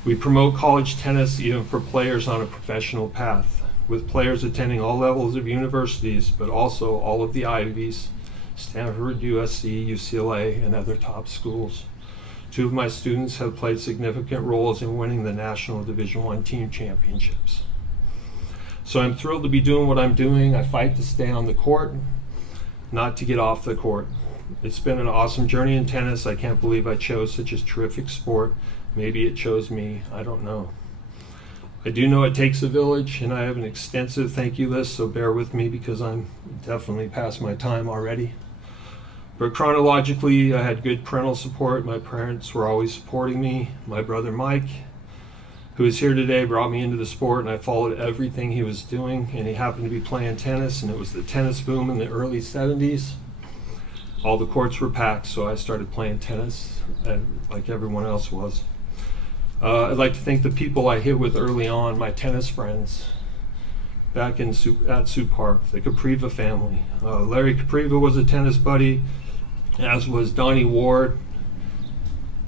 We promote college tennis even for players on a professional path, with players attending all levels of universities, but also all of the Ivies, Stanford, USC, UCLA, and other top schools. 2 of my students have played significant roles in winning the National Division I team championships. So I'm thrilled to be doing what I'm doing. I fight to stay on the court, not to get off the court. It's been an awesome journey in tennis. I can't believe I chose such a terrific sport. Maybe it chose me, I don't know. I do know it takes a village, and I have an extensive thank you list, so bear with me because I'm definitely past my time already. But chronologically, I had good parental support. My parents were always supporting me. My brother Mike, who is here today, brought me into the sport, and I followed everything he was doing, and he happened to be playing tennis, and it was the tennis boom in the early 70s. All the courts were packed, so I started playing tennis like everyone else was. I'd like to thank the people I hit with early on, my tennis friends back at Sioux Park, the Capriva family. Larry Capriva was a tennis buddy, as was Donnie Ward,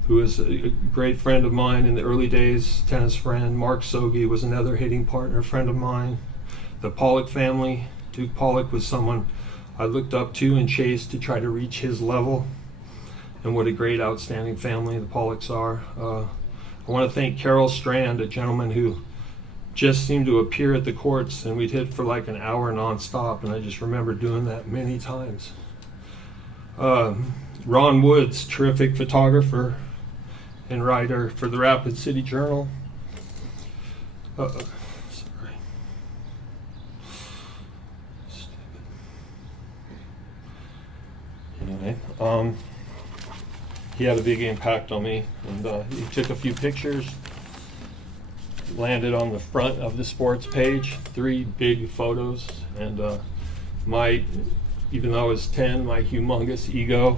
who was a great friend of mine in the early days, tennis friend. Mark Sogi was another hitting partner, friend of mine. The Pollock family, Duke Pollock was someone I looked up to and chased to try to reach his level. And what a great, outstanding family the Pollocks are. I want to thank Carol Strand, a gentleman who just seemed to appear at the courts, and we'd hit for like an hour nonstop, and I just remember doing that many times. Ron Woods, terrific photographer and writer for the Rapid City Journal. Sorry. Anyway, he had a big impact on me, and he took a few pictures, landed on the front of the sports page, 3 big photos, and even though I was 10, my humongous ego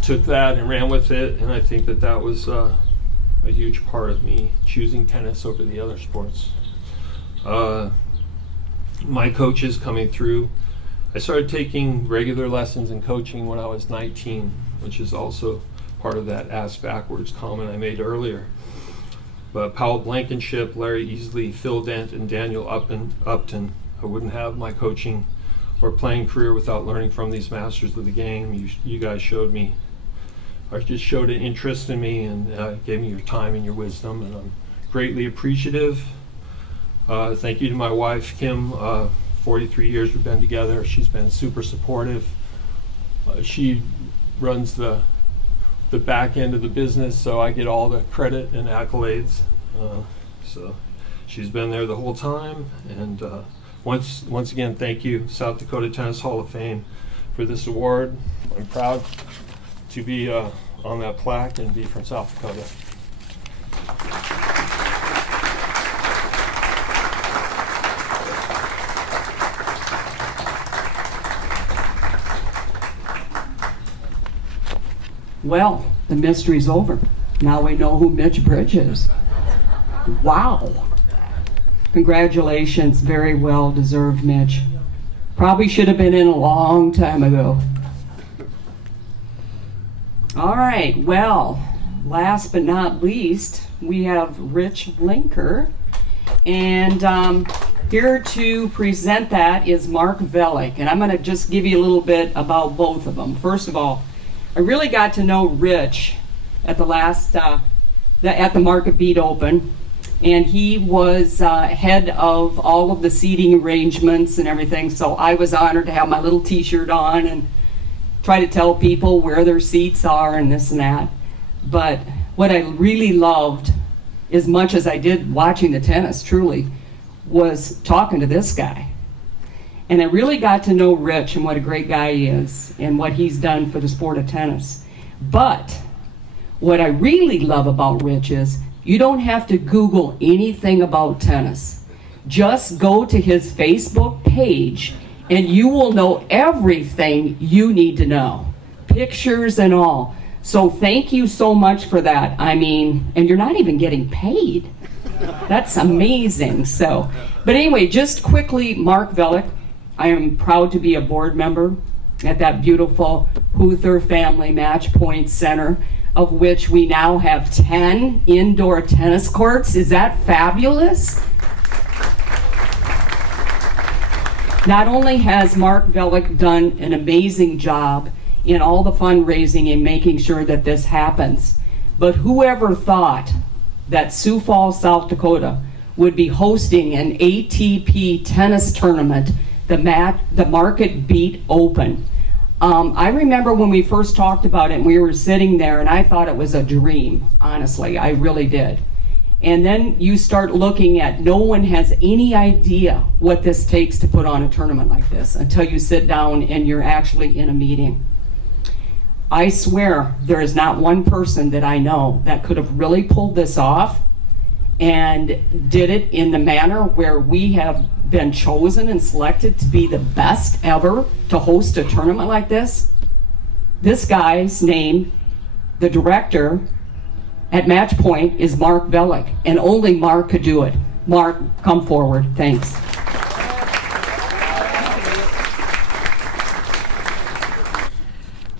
took that and ran with it, and I think that was a huge part of me choosing tennis over the other sports. My coaches coming through, I started taking regular lessons in coaching when I was 19, which is also part of that ass backwards comment I made earlier. But Powell Blankenship, Larry Easley, Phil Dent, and Daniel Upton, I wouldn't have my coaching or playing career without learning from these masters of the game. You guys showed me, or just showed an interest in me, and gave me your time and your wisdom, and I'm greatly appreciative. Thank you to my wife, Kim. 43 years we've been together. She's been super supportive. She runs the back end of the business, so I get all the credit and accolades. So she's been there the whole time, and once again, thank you, South Dakota Tennis Hall of Fame, for this award. I'm proud to be on that plaque and be from South Dakota. Well, the mystery's over. Now we know who Mitch Bridge is. Wow. Congratulations, very well deserved, Mitch. Probably should have been in a long time ago. All right, well, last but not least, we have Rich Blinker. And here to present that is Mark Velick. And I'm going to just give you a little bit about both of them. First of all, I really got to know Rich at the last, at the Market Beat Open. And he was head of all of the seating arrangements and everything. So I was honored to have my little t-shirt on and try to tell people where their seats are and this and that. But what I really loved, as much as I did watching the tennis, truly, was talking to this guy. And I really got to know Rich and what a great guy he is and what he's done for the sport of tennis. But what I really love about Rich is you don't have to Google anything about tennis. Just go to his Facebook page and you will know everything you need to know. Pictures and all. So thank you so much for that. I mean, and you're not even getting paid. That's amazing. So, but anyway, just quickly, Mark Velick. I am proud to be a board member at that beautiful Huther Family Match Point Center, of which we now have 10 indoor tennis courts. Is that fabulous? Not only has Mark Velick done an amazing job in all the fundraising and making sure that this happens, but whoever thought that Sioux Falls, South Dakota would be hosting an ATP tennis tournament, the Market Beat Open. I remember when we first talked about it and we were sitting there and I thought it was a dream, honestly, I really did. And then you start looking at, no one has any idea what this takes to put on a tournament like this until you sit down and you're actually in a meeting. I swear there is not one person that I know that could have really pulled this off and did it in the manner where we have been chosen and selected to be the best ever to host a tournament like this. This guy's name, the director at Match Point, is Mark Velick, and only Mark could do it. Mark, come forward. Thanks.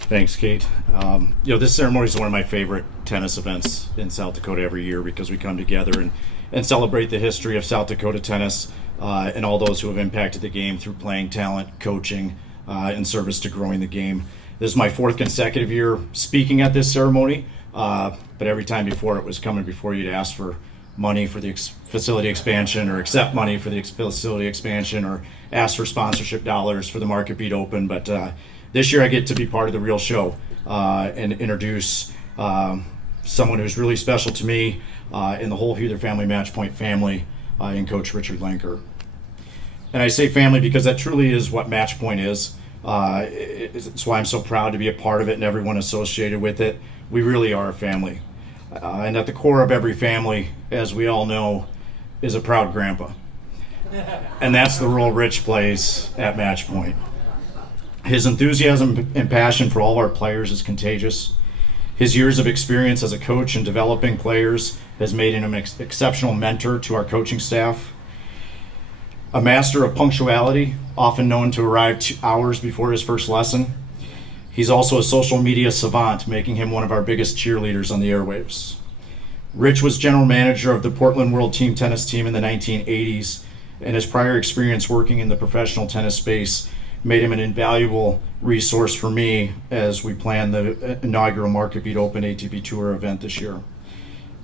Thanks, Kate. This ceremony is one of my favorite tennis events in South Dakota every year because we come together and celebrate the history of South Dakota tennis and all those who have impacted the game through playing talent, coaching, and service to growing the game. This is my 4th consecutive year speaking at this ceremony, but every time before it was coming before you to ask for money for the facility expansion or accept money for the facility expansion or ask for sponsorship dollars for the Market Beat Open. But this year I get to be part of the real show and introduce someone who's really special to me in the whole Heather Family Match Point family in Coach Richard Lanker. And I say family because that truly is what Match Point is. It's why I'm so proud to be a part of it and everyone associated with it. We really are a family. And at the core of every family, as we all know, is a proud grandpa. And that's the role Rich plays at Match Point. His enthusiasm and passion for all of our players is contagious. His years of experience as a coach and developing players has made him an exceptional mentor to our coaching staff. A master of punctuality, often known to arrive 2 hours before his first lesson. He's also a social media savant, making him one of our biggest cheerleaders on the airwaves. Rich was general manager of the Portland World Team Tennis team in the 1980s, and his prior experience working in the professional tennis space made him an invaluable resource for me as we plan the inaugural Market Beat Open ATP Tour event this year.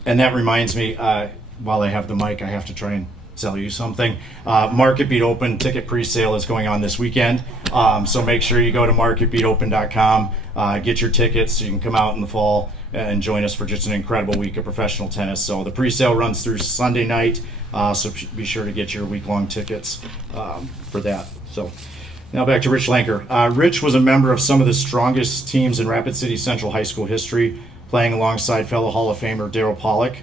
And that reminds me, while I have the mic, I have to try and sell you something. Market Beat Open ticket pre-sale is going on this weekend, so make sure you go to marketbeatopen.com, get your tickets so you can come out in the fall and join us for just an incredible week of professional tennis. So the pre-sale runs through Sunday night, so be sure to get your week-long tickets for that. So now back to Rich Lanker. Rich was a member of some of the strongest teams in Rapid City Central High School history, playing alongside fellow Hall of Famer Darryl Pollock.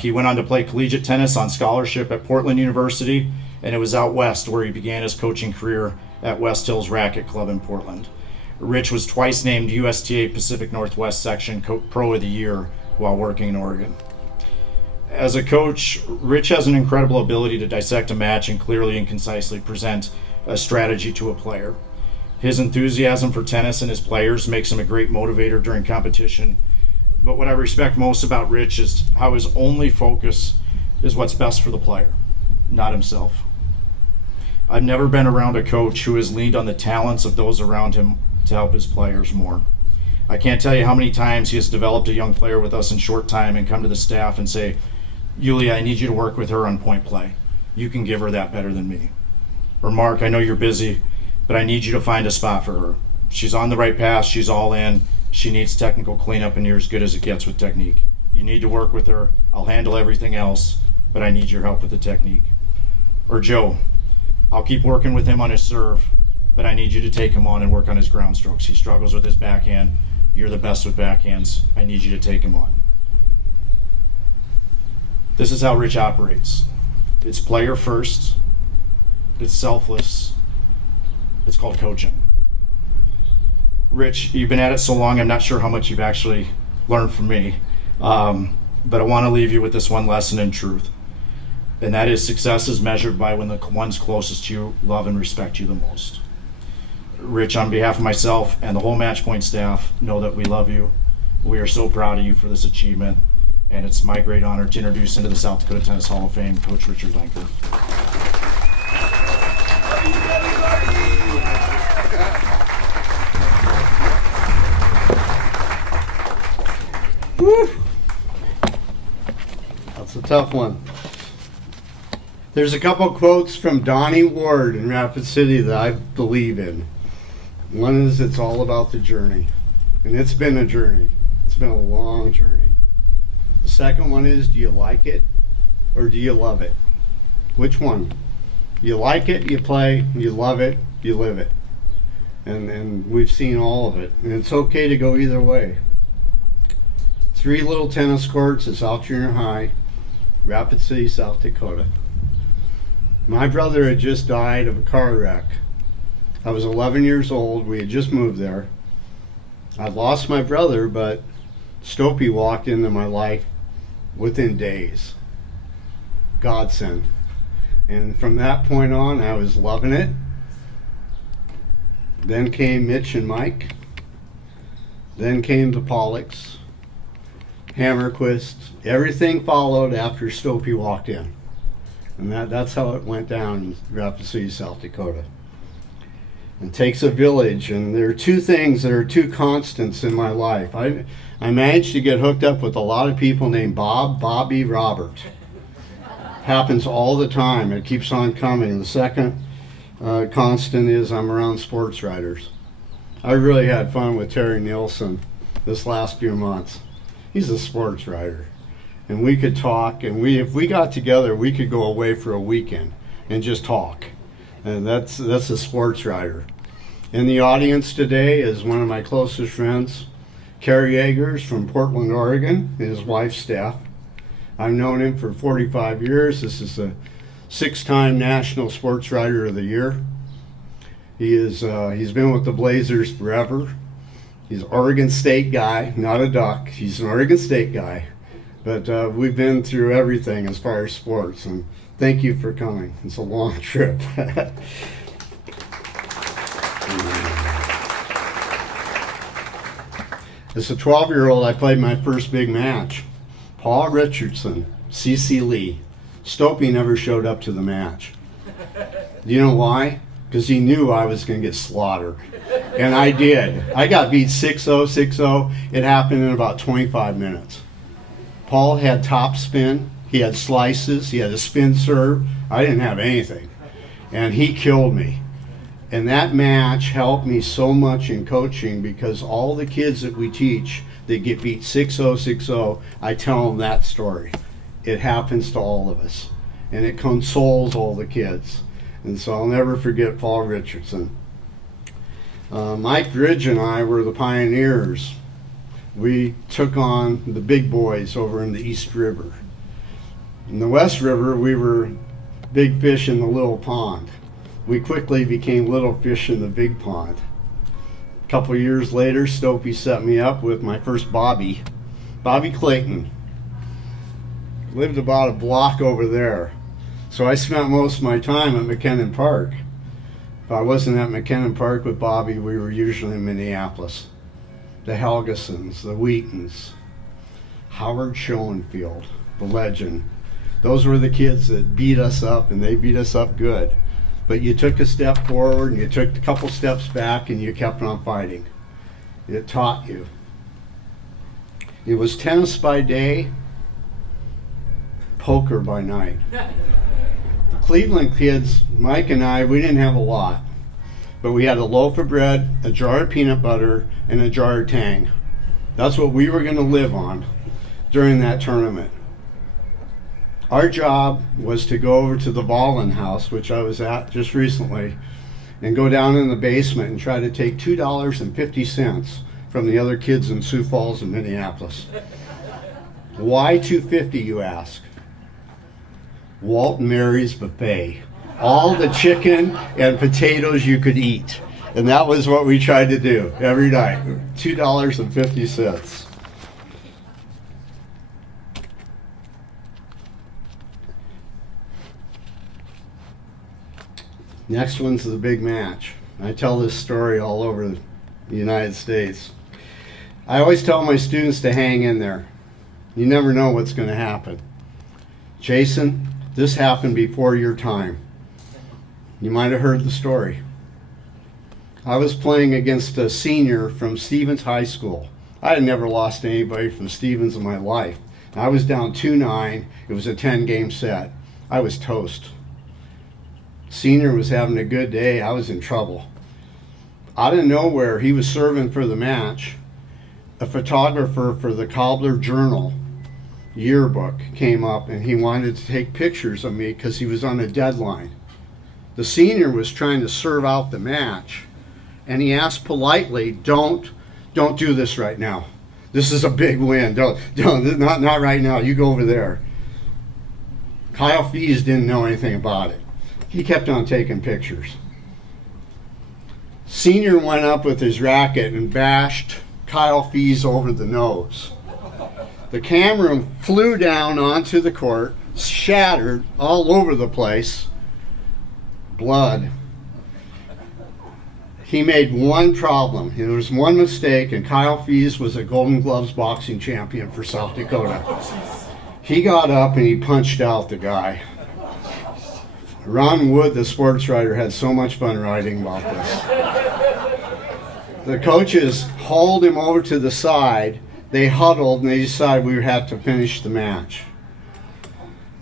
He went on to play collegiate tennis on scholarship at Portland University, and it was out west where he began his coaching career at West Hills Racket Club in Portland. Rich was twice named USTA Pacific Northwest Section Pro of the Year while working in Oregon. As a coach, Rich has an incredible ability to dissect a match and clearly and concisely present a strategy to a player. His enthusiasm for tennis and his players makes him a great motivator during competition. But what I respect most about Rich is how his only focus is what's best for the player, not himself. I've never been around a coach who has leaned on the talents of those around him to help his players more. I can't tell you how many times he has developed a young player with us in short time and come to the staff and say, Yulia, I need you to work with her on point play. You can give her that better than me. Or Mark, I know you're busy, but I need you to find a spot for her. She's on the right path, she's all in. She needs technical cleanup, and you're as good as it gets with technique. You need to work with her. I'll handle everything else, but I need your help with the technique. Or Joe, I'll keep working with him on his serve, but I need you to take him on and work on his ground strokes. He struggles with his backhand. You're the best with backhands. I need you to take him on. This is how Rich operates. It's player first. It's selfless. It's called coaching. Rich, you've been at it so long, I'm not sure how much you've actually learned from me. But I want to leave you with this one lesson in truth. And that is success is measured by when the ones closest to you love and respect you the most. Rich, on behalf of myself and the whole Match Point staff, know that we love you. We are so proud of you for this achievement. And it's my great honor to introduce into the South Dakota Tennis Hall of Fame, Coach Richard Lanker. Woo. That's a tough one. There's a couple quotes from Donnie Ward in Rapid City that I believe in. One is, it's all about the journey. And it's been a journey. It's been a long journey. The second one is, do you like it or do you love it? Which one? You like it, you play. You love it, you live it. And we've seen all of it. And it's okay to go either way. 3 little tennis courts at South Junior High, Rapid City, South Dakota. My brother had just died of a car wreck. I was 11 years old. We had just moved there. I lost my brother, but Stopey walked into my life within days. Godsend. And from that point on, I was loving it. Then came Mitch and Mike. Then came the Pollocks, Hammerquist. Everything followed after Stopey walked in. And that's how it went down in Rapid City, South Dakota. It takes a village, and there are two things that are two constants in my life. I managed to get hooked up with a lot of people named Bob, Bobby, Robert. Happens all the time. It keeps on coming. The second constant is I'm around sports writers. I really had fun with Terry Nielsen this last few months. He's a sports writer. And we could talk, and if we got together, we could go away for a weekend and just talk. And that's a sports writer. In the audience today is one of my closest friends, Kerry Yeagers from Portland, Oregon, and his wife, Steph. I've known him for 45 years. This is a 6-time National Sports Writer of the Year. He's been with the Blazers forever. He's an Oregon State guy, not a Duck. He's an Oregon State guy. But we've been through everything as far as sports, and thank you for coming. It's a long trip. As a 12-year-old, I played my first big match. Paul Richardson, C.C. Lee. Stopey never showed up to the match. Do you know why? Because he knew I was going to get slaughtered. And I did. I got beat 6-0, 6-0. It happened in about 25 minutes. Paul had top spin. He had slices. He had a spin serve. I didn't have anything. And he killed me. And that match helped me so much in coaching because all the kids that we teach that get beat 6-0, 6-0, I tell them that story. It happens to all of us. And it consoles all the kids. And so I'll never forget Paul Richardson. Mike Ridge and I were the pioneers. We took on the big boys over in the East River. In the West River, we were big fish in the little pond. We quickly became little fish in the big pond. A couple years later, Stopey set me up with my first Bobby Clayton. Lived about a block over there. So I spent most of my time at McKinnon Park. If I wasn't at McKinnon Park with Bobby, we were usually in Minneapolis. The Helgesons, the Wheatons, Howard Schoenfield, the legend. Those were the kids that beat us up, and they beat us up good. But you took a step forward, and you took a couple steps back, and you kept on fighting. It taught you. It was tennis by day, poker by night. The Cleveland kids, Mike and I, we didn't have a lot. But we had a loaf of bread, a jar of peanut butter, and a jar of Tang. That's what we were going to live on during that tournament. Our job was to go over to the Vollen house, which I was at just recently, and go down in the basement and try to take $2.50 from the other kids in Sioux Falls and Minneapolis. Why $2.50, you ask? Walt and Mary's buffet. All the chicken and potatoes you could eat. And that was what we tried to do every night. $2.50. Next one's the big match. I tell this story all over the United States. I always tell my students to hang in there. You never know what's going to happen. Jason, this happened before your time. You might have heard the story. I was playing against a senior from Stevens High School. I had never lost to anybody from Stevens in my life. I was down 2-9. It was a 10-game set. I was toast. Senior was having a good day. I was in trouble. Out of nowhere, he was serving for the match. A photographer for the Cobbler Journal yearbook came up, and he wanted to take pictures of me because he was on a deadline. The senior was trying to serve out the match, and he asked politely, don't do this right now. This is a big win. Not right now. You go over there. Kyle Fees didn't know anything about it. He kept on taking pictures. Senior went up with his racket and bashed Kyle Fees over the nose. The camera flew down onto the court, shattered all over the place. Blood. He made one problem. There was one mistake, and Kyle Fees was a Golden Gloves boxing champion for South Dakota. He got up and he punched out the guy. Ron Wood, the sports writer, had so much fun writing about this. The coaches hauled him over to the side. They huddled and they decided we had to finish the match.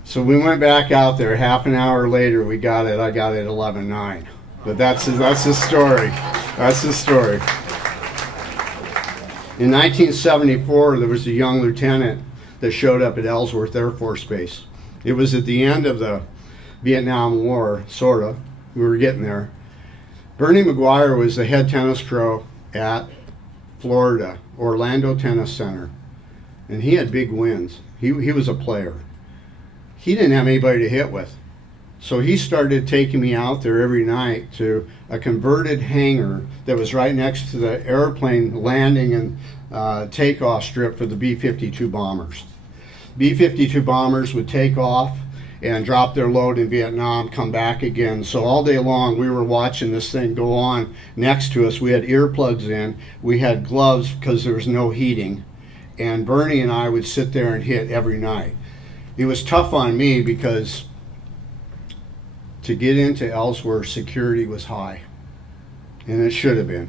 So we went back out there. Half an hour later, we got it. I got it 11-9. But that's the story. That's the story. In 1974, there was a young lieutenant that showed up at Ellsworth Air Force Base. It was at the end of the Vietnam War, sort of. We were getting there. Bernie McGuire was the head tennis pro at Florida, Orlando Tennis Center. And he had big wins. He was a player. He didn't have anybody to hit with. So he started taking me out there every night to a converted hangar that was right next to the airplane landing and takeoff strip for the B-52 bombers. B-52 bombers would take off and drop their load in Vietnam, come back again. So all day long we were watching this thing go on next to us. We had earplugs in, we had gloves because there was no heating, and Bernie and I would sit there and hit every night. It was tough on me because to get into Ellsworth, security was high, and it should have been.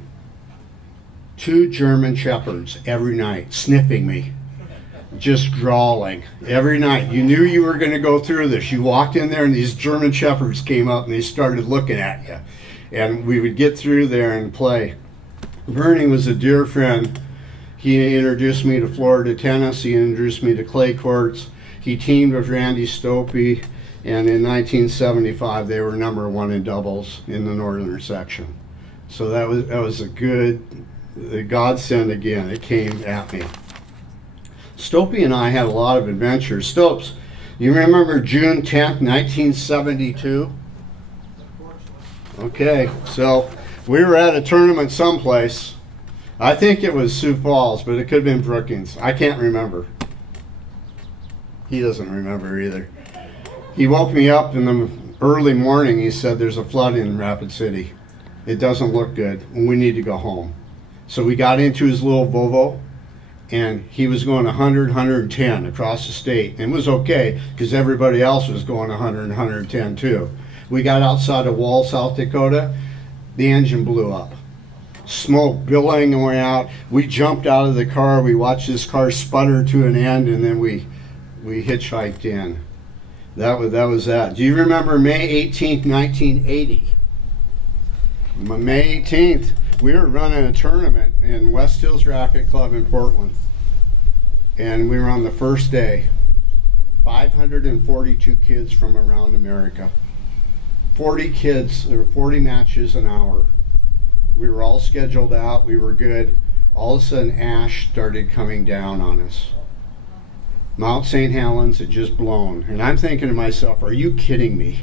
2 German shepherds every night sniffing me, just drawling every night. You knew you were going to go through this. You walked in there and these German shepherds came up and they started looking at you, and we would get through there and play. Bernie was a dear friend. He introduced me to Florida tennis. He introduced me to clay courts. He teamed with Randy Stopey, and in 1975 they were number 1 in doubles in the northern section. So that was a godsend again. It came at me. Stopey and I had a lot of adventures. Stopes, you remember June 10th, 1972? Okay, so we were at a tournament someplace. I think it was Sioux Falls, but it could have been Brookings. I can't remember. He doesn't remember either. He woke me up in the early morning. He said, "There's a flood in Rapid City. It doesn't look good, and we need to go home." So we got into his little Volvo, and he was going 100, 110 across the state. And it was okay, because everybody else was going 100 and 110 too. We got outside of Wall, South Dakota. The engine blew up. Smoke billowing way out. We jumped out of the car. We watched this car sputter to an end, and then we hitchhiked in. That was that. Do you remember May 18th, 1980? May 18th, we were running a tournament in West Hills Racket Club in Portland. And we were on the first day. 542 kids from around America. 40 kids, there were 40 matches an hour. We were all scheduled out, we were good. All of a sudden ash started coming down on us. Mount St. Helens had just blown. And I'm thinking to myself, are you kidding me?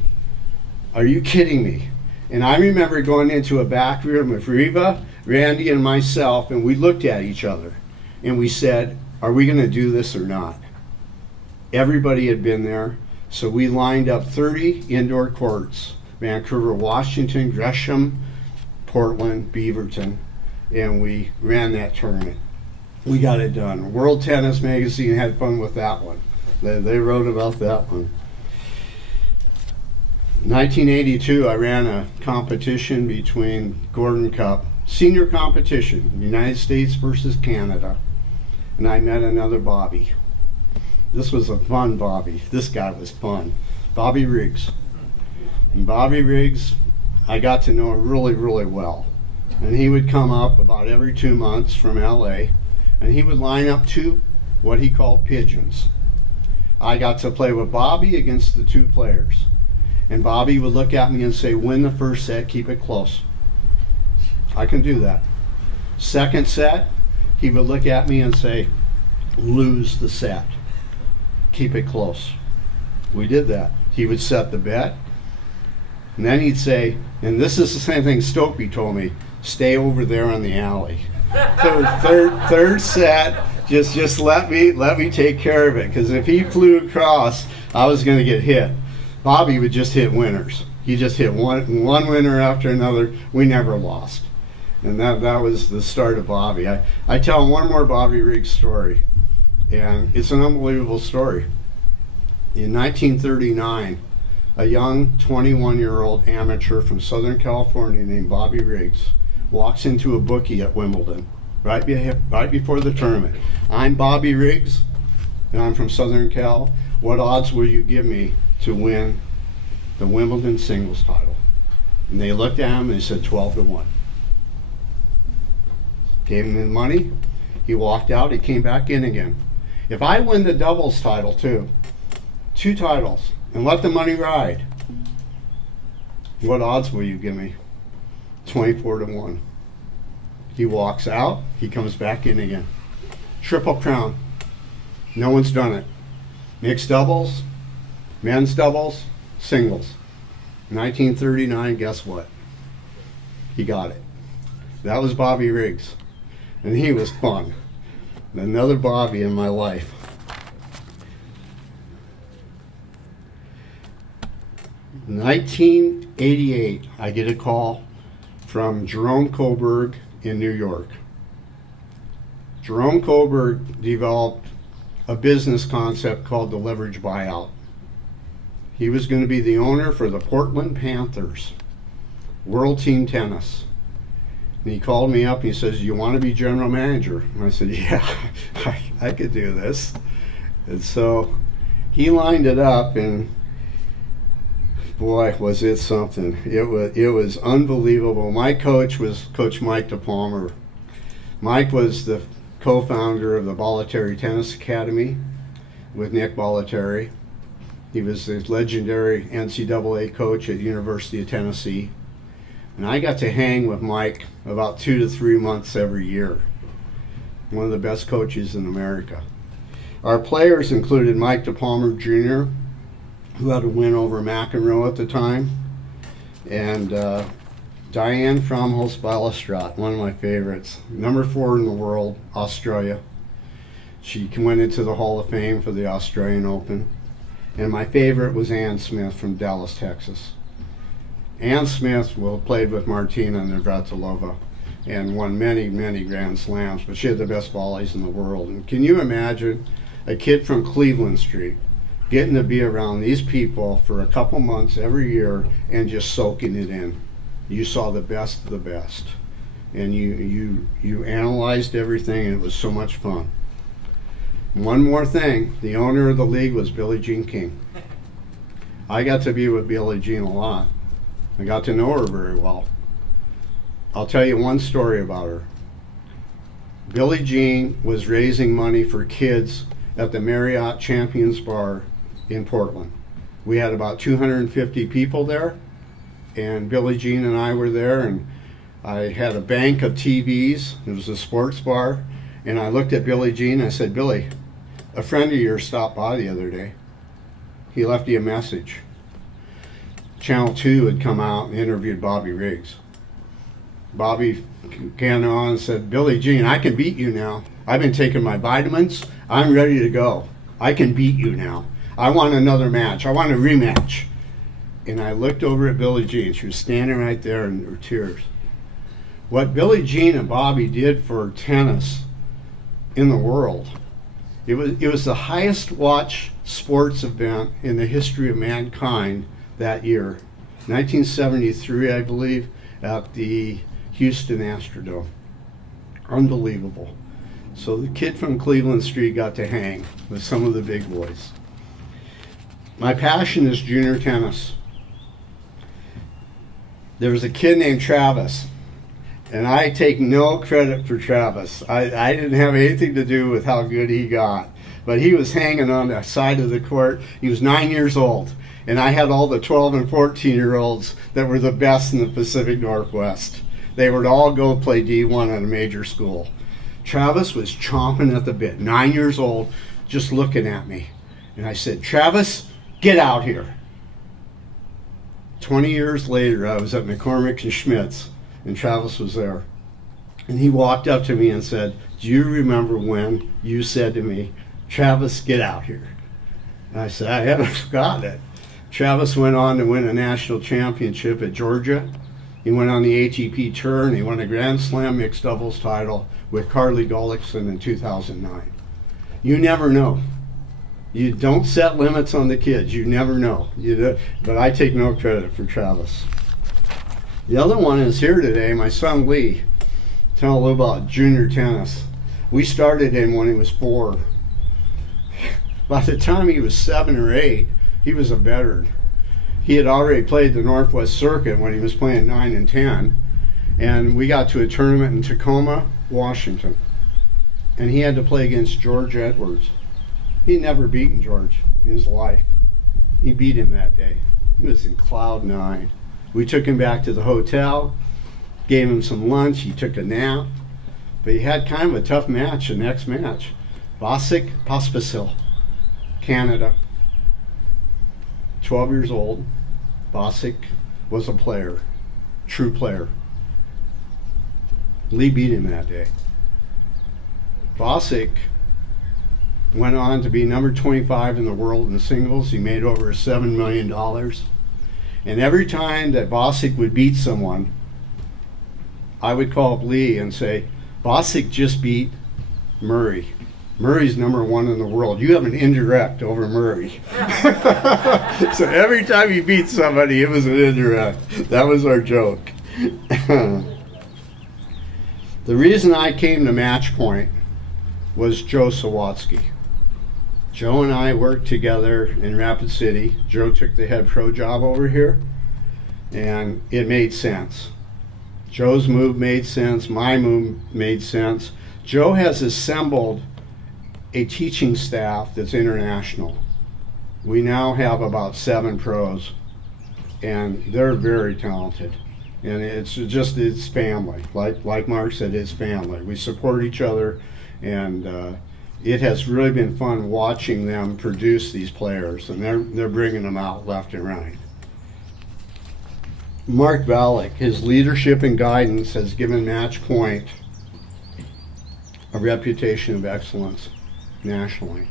Are you kidding me? And I remember going into a back room with Reva, Randy, and myself, and we looked at each other. And we said, are we going to do this or not? Everybody had been there. So we lined up 30 indoor courts. Vancouver, Washington, Gresham, Portland, Beaverton. And we ran that tournament. We got it done. World Tennis Magazine had fun with that one. They wrote about that one. 1982, I ran a competition between Gordon Cup, senior competition, United States versus Canada. And I met another Bobby. This was a fun Bobby. This guy was fun. Bobby Riggs. And Bobby Riggs, I got to know really, really well. And he would come up about every 2 months from LA. And he would line up 2, what he called pigeons. I got to play with Bobby against the 2 players. And Bobby would look at me and say, win the first set, keep it close. I can do that. Second set, he would look at me and say, lose the set, keep it close. We did that. He would set the bet. And then he'd say, and this is the same thing Stopey told me, stay over there on the alley. Third set, just let me take care of it, because if he flew across, I was going to get hit. Bobby would just hit winners. He just hit one winner after another. We never lost. And that was the start of Bobby. I tell one more Bobby Riggs story, and it's an unbelievable story. In 1939, a young 21-year-old amateur from Southern California named Bobby Riggs walks into a bookie at Wimbledon right before the tournament. I'm Bobby Riggs, and I'm from Southern Cal. What odds will you give me to win the Wimbledon singles title? And they looked at him and they said 12-1. Gave him the money. He walked out. He came back in again. If I win the doubles title too, 2 titles, and let the money ride, what odds will you give me? 24-1. He walks out. He comes back in again. Triple crown. No one's done it. Mixed doubles, men's doubles, singles. 1939, guess what? He got it. That was Bobby Riggs. And he was fun. Another Bobby in my life. In 1988, I get a call from Jerome Koberg in New York. Jerome Koberg developed a business concept called the leverage buyout. He was going to be the owner for the Portland Panthers, World Team Tennis. And he called me up and he says, "Do you want to be general manager?" And I said, "Yeah, I could do this." And so he lined it up, and boy, was it something. It was unbelievable. My coach was Coach Mike DePalmer. Mike was the co-founder of the Bollettieri Tennis Academy with Nick Bollettieri. He was the legendary NCAA coach at University of Tennessee. And I got to hang with Mike about 2 to 3 months every year. One of the best coaches in America. Our players included Mike DePalmer Jr., who had a win over McEnroe at the time, and Diane Fromholz-Ballestrat, one of my favorites, number 4 in the world, Australia. She went into the Hall of Fame for the Australian Open. And my favorite was Ann Smith from Dallas, Texas. Ann Smith played with Martina Navratilova and won many, many Grand Slams, but she had the best volleys in the world. And can you imagine a kid from Cleveland Street getting to be around these people for a couple months every year and just soaking it in? You saw the best of the best, and you analyzed everything, and it was so much fun. One more thing, the owner of the league was Billie Jean King. I got to be with Billie Jean a lot. I got to know her very well. I'll tell you one story about her. Billie Jean was raising money for kids at the Marriott Champions Bar in Portland. We had about 250 people there, and Billie Jean and I were there, and I had a bank of TVs. It was a sports bar, and I looked at Billie Jean and I said, "Billie, a friend of yours stopped by the other day. He left you a message." Channel 2 had come out and interviewed Bobby Riggs. Bobby came on and said, "Billie Jean, I can beat you now. I've been taking my vitamins. I'm ready to go. I can beat you now. I want another match. I want a rematch." And I looked over at Billie Jean. She was standing right there in her tears. What Billie Jean and Bobby did for tennis in the world, it was the highest watched sports event in the history of mankind that year, 1973, I believe, at the Houston Astrodome. Unbelievable. So the kid from Cleveland Street got to hang with some of the big boys. My passion is junior tennis. There was a kid named Travis, and I take no credit for Travis. I didn't have anything to do with how good he got, but he was hanging on the side of the court. He was 9 years old, and I had all the 12 and 14-year-olds that were the best in the Pacific Northwest. They would all go play D1 at a major school. Travis was chomping at the bit, 9 years old, just looking at me. And I said, "Travis, get out here." 20 years later, I was at McCormick and Schmidt's, and Travis was there. And he walked up to me and said, "Do you remember when you said to me, 'Travis, get out here'?" And I said, "I haven't forgotten it." Travis went on to win a national championship at Georgia, He went on the ATP tour and he won a Grand Slam mixed doubles title with Carly Gullickson in 2009. You never know. You don't set limits on the kids. You never know. But I take no credit for Travis. The other one is here today, my son Lee. Tell a little about junior tennis. We started him when he was 4. By the time he was 7 or 8, he was a veteran. He had already played the Northwest Circuit when he was playing 9 and 10. And we got to a tournament in Tacoma, Washington. And he had to play against George Edwards. He'd never beaten George in his life. He beat him that day. He was in cloud 9. We took him back to the hotel, gave him some lunch, he took a nap. But he had kind of a tough match, the next match. Vasek Pospisil, Canada. 12 years old. Vasek was a player, true player. Lee beat him that day. Vasek went on to be number 25 in the world in the singles. He made over $7 million. And every time that Vasek would beat someone, I would call up Lee and say, Vasek just beat Murray. Murray's number 1 in the world. You have an indirect over Murray. So every time he beat somebody, it was an indirect. That was our joke. The reason I came to Match Point was Joe Sawatsky. Joe and I worked together in Rapid City. Joe took the head pro job over here, and it made sense. Joe's move made sense. My move made sense. Joe has assembled a teaching staff that's international. We now have about 7 pros, and they're very talented. And it's family. Like Mark said, it's family. We support each other, and it has really been fun watching them produce these players, and they're bringing them out left and right. Mark Valek, his leadership and guidance has given Match Point a reputation of excellence nationally.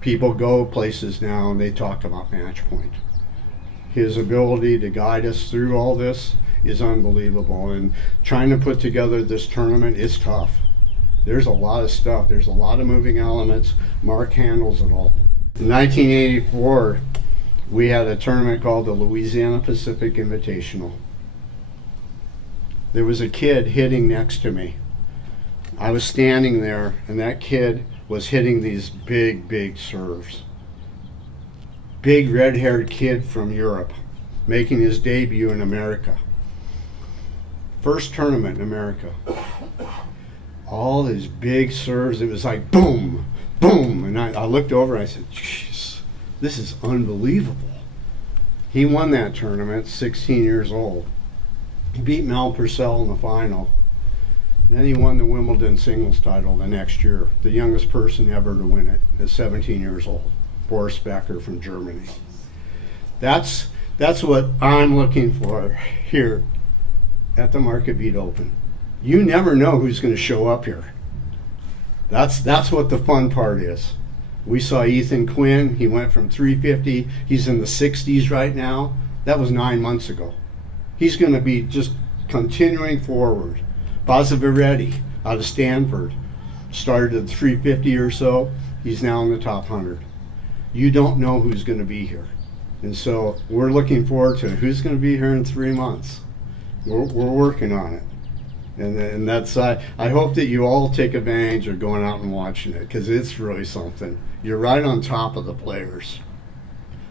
People go places now and they talk about Match Point. His ability to guide us through all this is unbelievable, and trying to put together this tournament is tough. There's a lot of stuff. There's a lot of moving elements. Mark handles it all. In 1984, we had a tournament called the Louisiana Pacific Invitational. There was a kid hitting next to me. I was standing there, and that kid was hitting these big, big serves. Big red-haired kid from Europe, making his debut in America. First tournament in America. All these big serves, it was like boom, boom. And I looked over and I said, jeez, this is unbelievable. He won that tournament, 16 years old. He beat Mel Purcell in the final. Then he won the Wimbledon singles title the next year, the youngest person ever to win it at 17 years old, Boris Becker from Germany. That's what I'm looking for here at the Market Beat Open. You never know who's going to show up here. That's what the fun part is. We saw Ethan Quinn. He went from 350. He's in the 60s right now. That was 9 months ago. He's going to be just continuing forward. Basaviretti out of Stanford started at 350 or so. He's now in the top 100. You don't know who's going to be here. And so we're looking forward to who's going to be here in 3 months. We're working on it. And that's I hope that you all take advantage of going out and watching it, because it's really something. You're right on top of the players.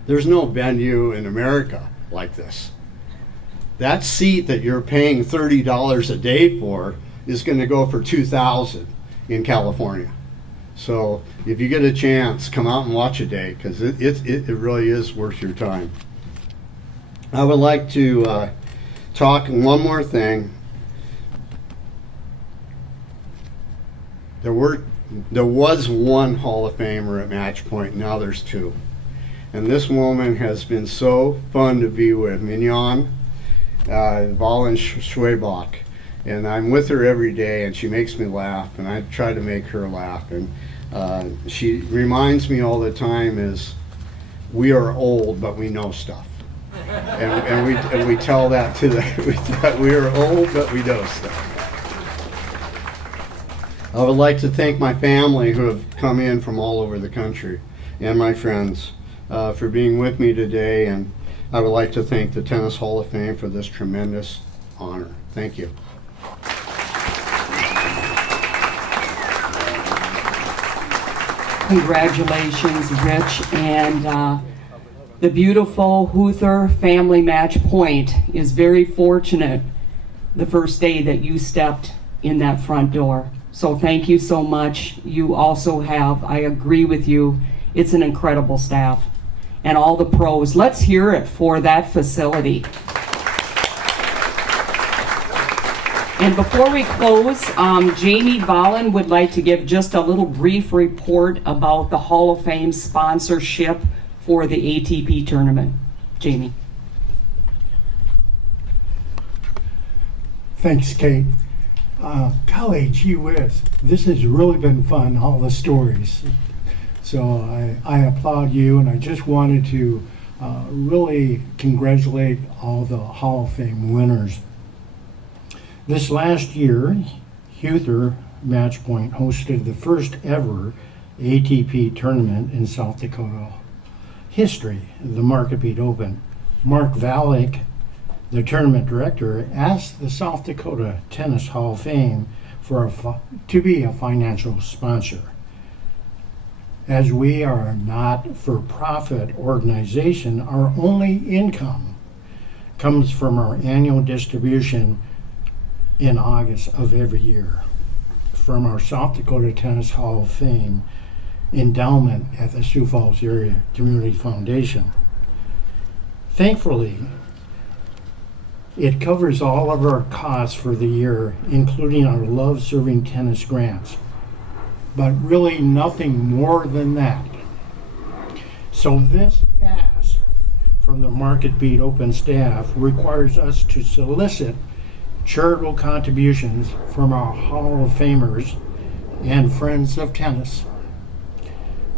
There's no venue in America like this. That seat that you're paying $30 a day for is going to go for $2,000 in California. So if you get a chance, come out and watch a day, because it really is worth your time. I would like to talk one more thing. There was one Hall of Famer at Match Point. Now there's 2, and this woman has been so fun to be with, Mignon Valen Schwebach, and I'm with her every day, and she makes me laugh, and I try to make her laugh, and she reminds me all the time is we are old, but we know stuff. and we tell that to them. We are old, but we know stuff. I would like to thank my family who have come in from all over the country and my friends for being with me today, and I would like to thank the Tennis Hall of Fame for this tremendous honor. Thank you. Congratulations, Rich, and the beautiful Huther family match point is very fortunate the first day that you stepped in that front door. So thank you so much. You also have, I agree with you, it's an incredible staff. And all the pros. Let's hear it for that facility. And before we close, Jamie Vollen would like to give just a little brief report about the Hall of Fame sponsorship for the ATP tournament. Jamie. Thanks, Kate. Golly gee whiz, this has really been fun, all the stories. So I applaud you, and I just wanted to really congratulate all the Hall of Fame winners. This last year, Huther Matchpoint hosted the first ever ATP tournament in South Dakota history, the Market Beat Open. Mark Valek, the tournament director, asked the South Dakota Tennis Hall of Fame to be a financial sponsor. As we are a not-for-profit organization, our only income comes from our annual distribution in August of every year from our South Dakota Tennis Hall of Fame endowment at the Sioux Falls Area Community Foundation. Thankfully, it covers all of our costs for the year, including our Love Serving Tennis grants, but really nothing more than that. So this ask from the Market Beat Open staff requires us to solicit charitable contributions from our Hall of Famers and friends of tennis.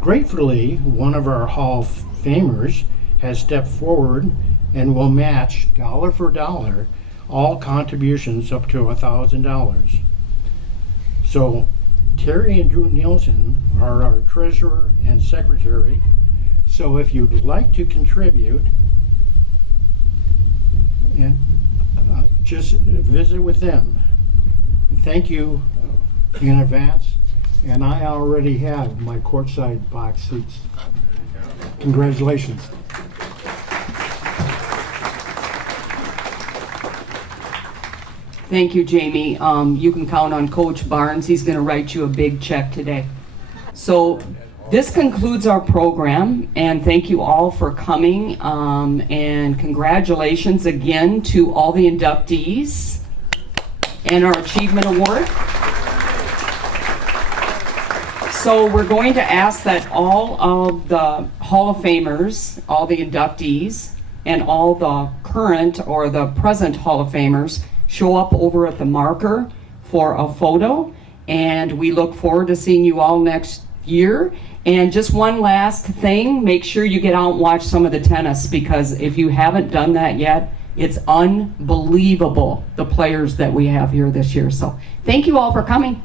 Gratefully, one of our Hall of Famers has stepped forward and will match dollar for dollar all contributions up to $1,000. So Terry and Drew Nielsen are our treasurer and secretary. So if you'd like to contribute, and just visit with them. Thank you in advance, and I already have my courtside box seats. Congratulations. Thank you, Jamie. You can count on Coach Barnes. He's going to write you a big check today. So this concludes our program, and thank you all for coming, and congratulations again to all the inductees and our Achievement Award. So we're going to ask that all of the Hall of Famers, all the inductees, and all the current or the present Hall of Famers show up over at the marker for a photo, and we look forward to seeing you all next year. And just one last thing, make sure you get out and watch some of the tennis, because if you haven't done that yet, it's unbelievable the players that we have here this year. So thank you all for coming.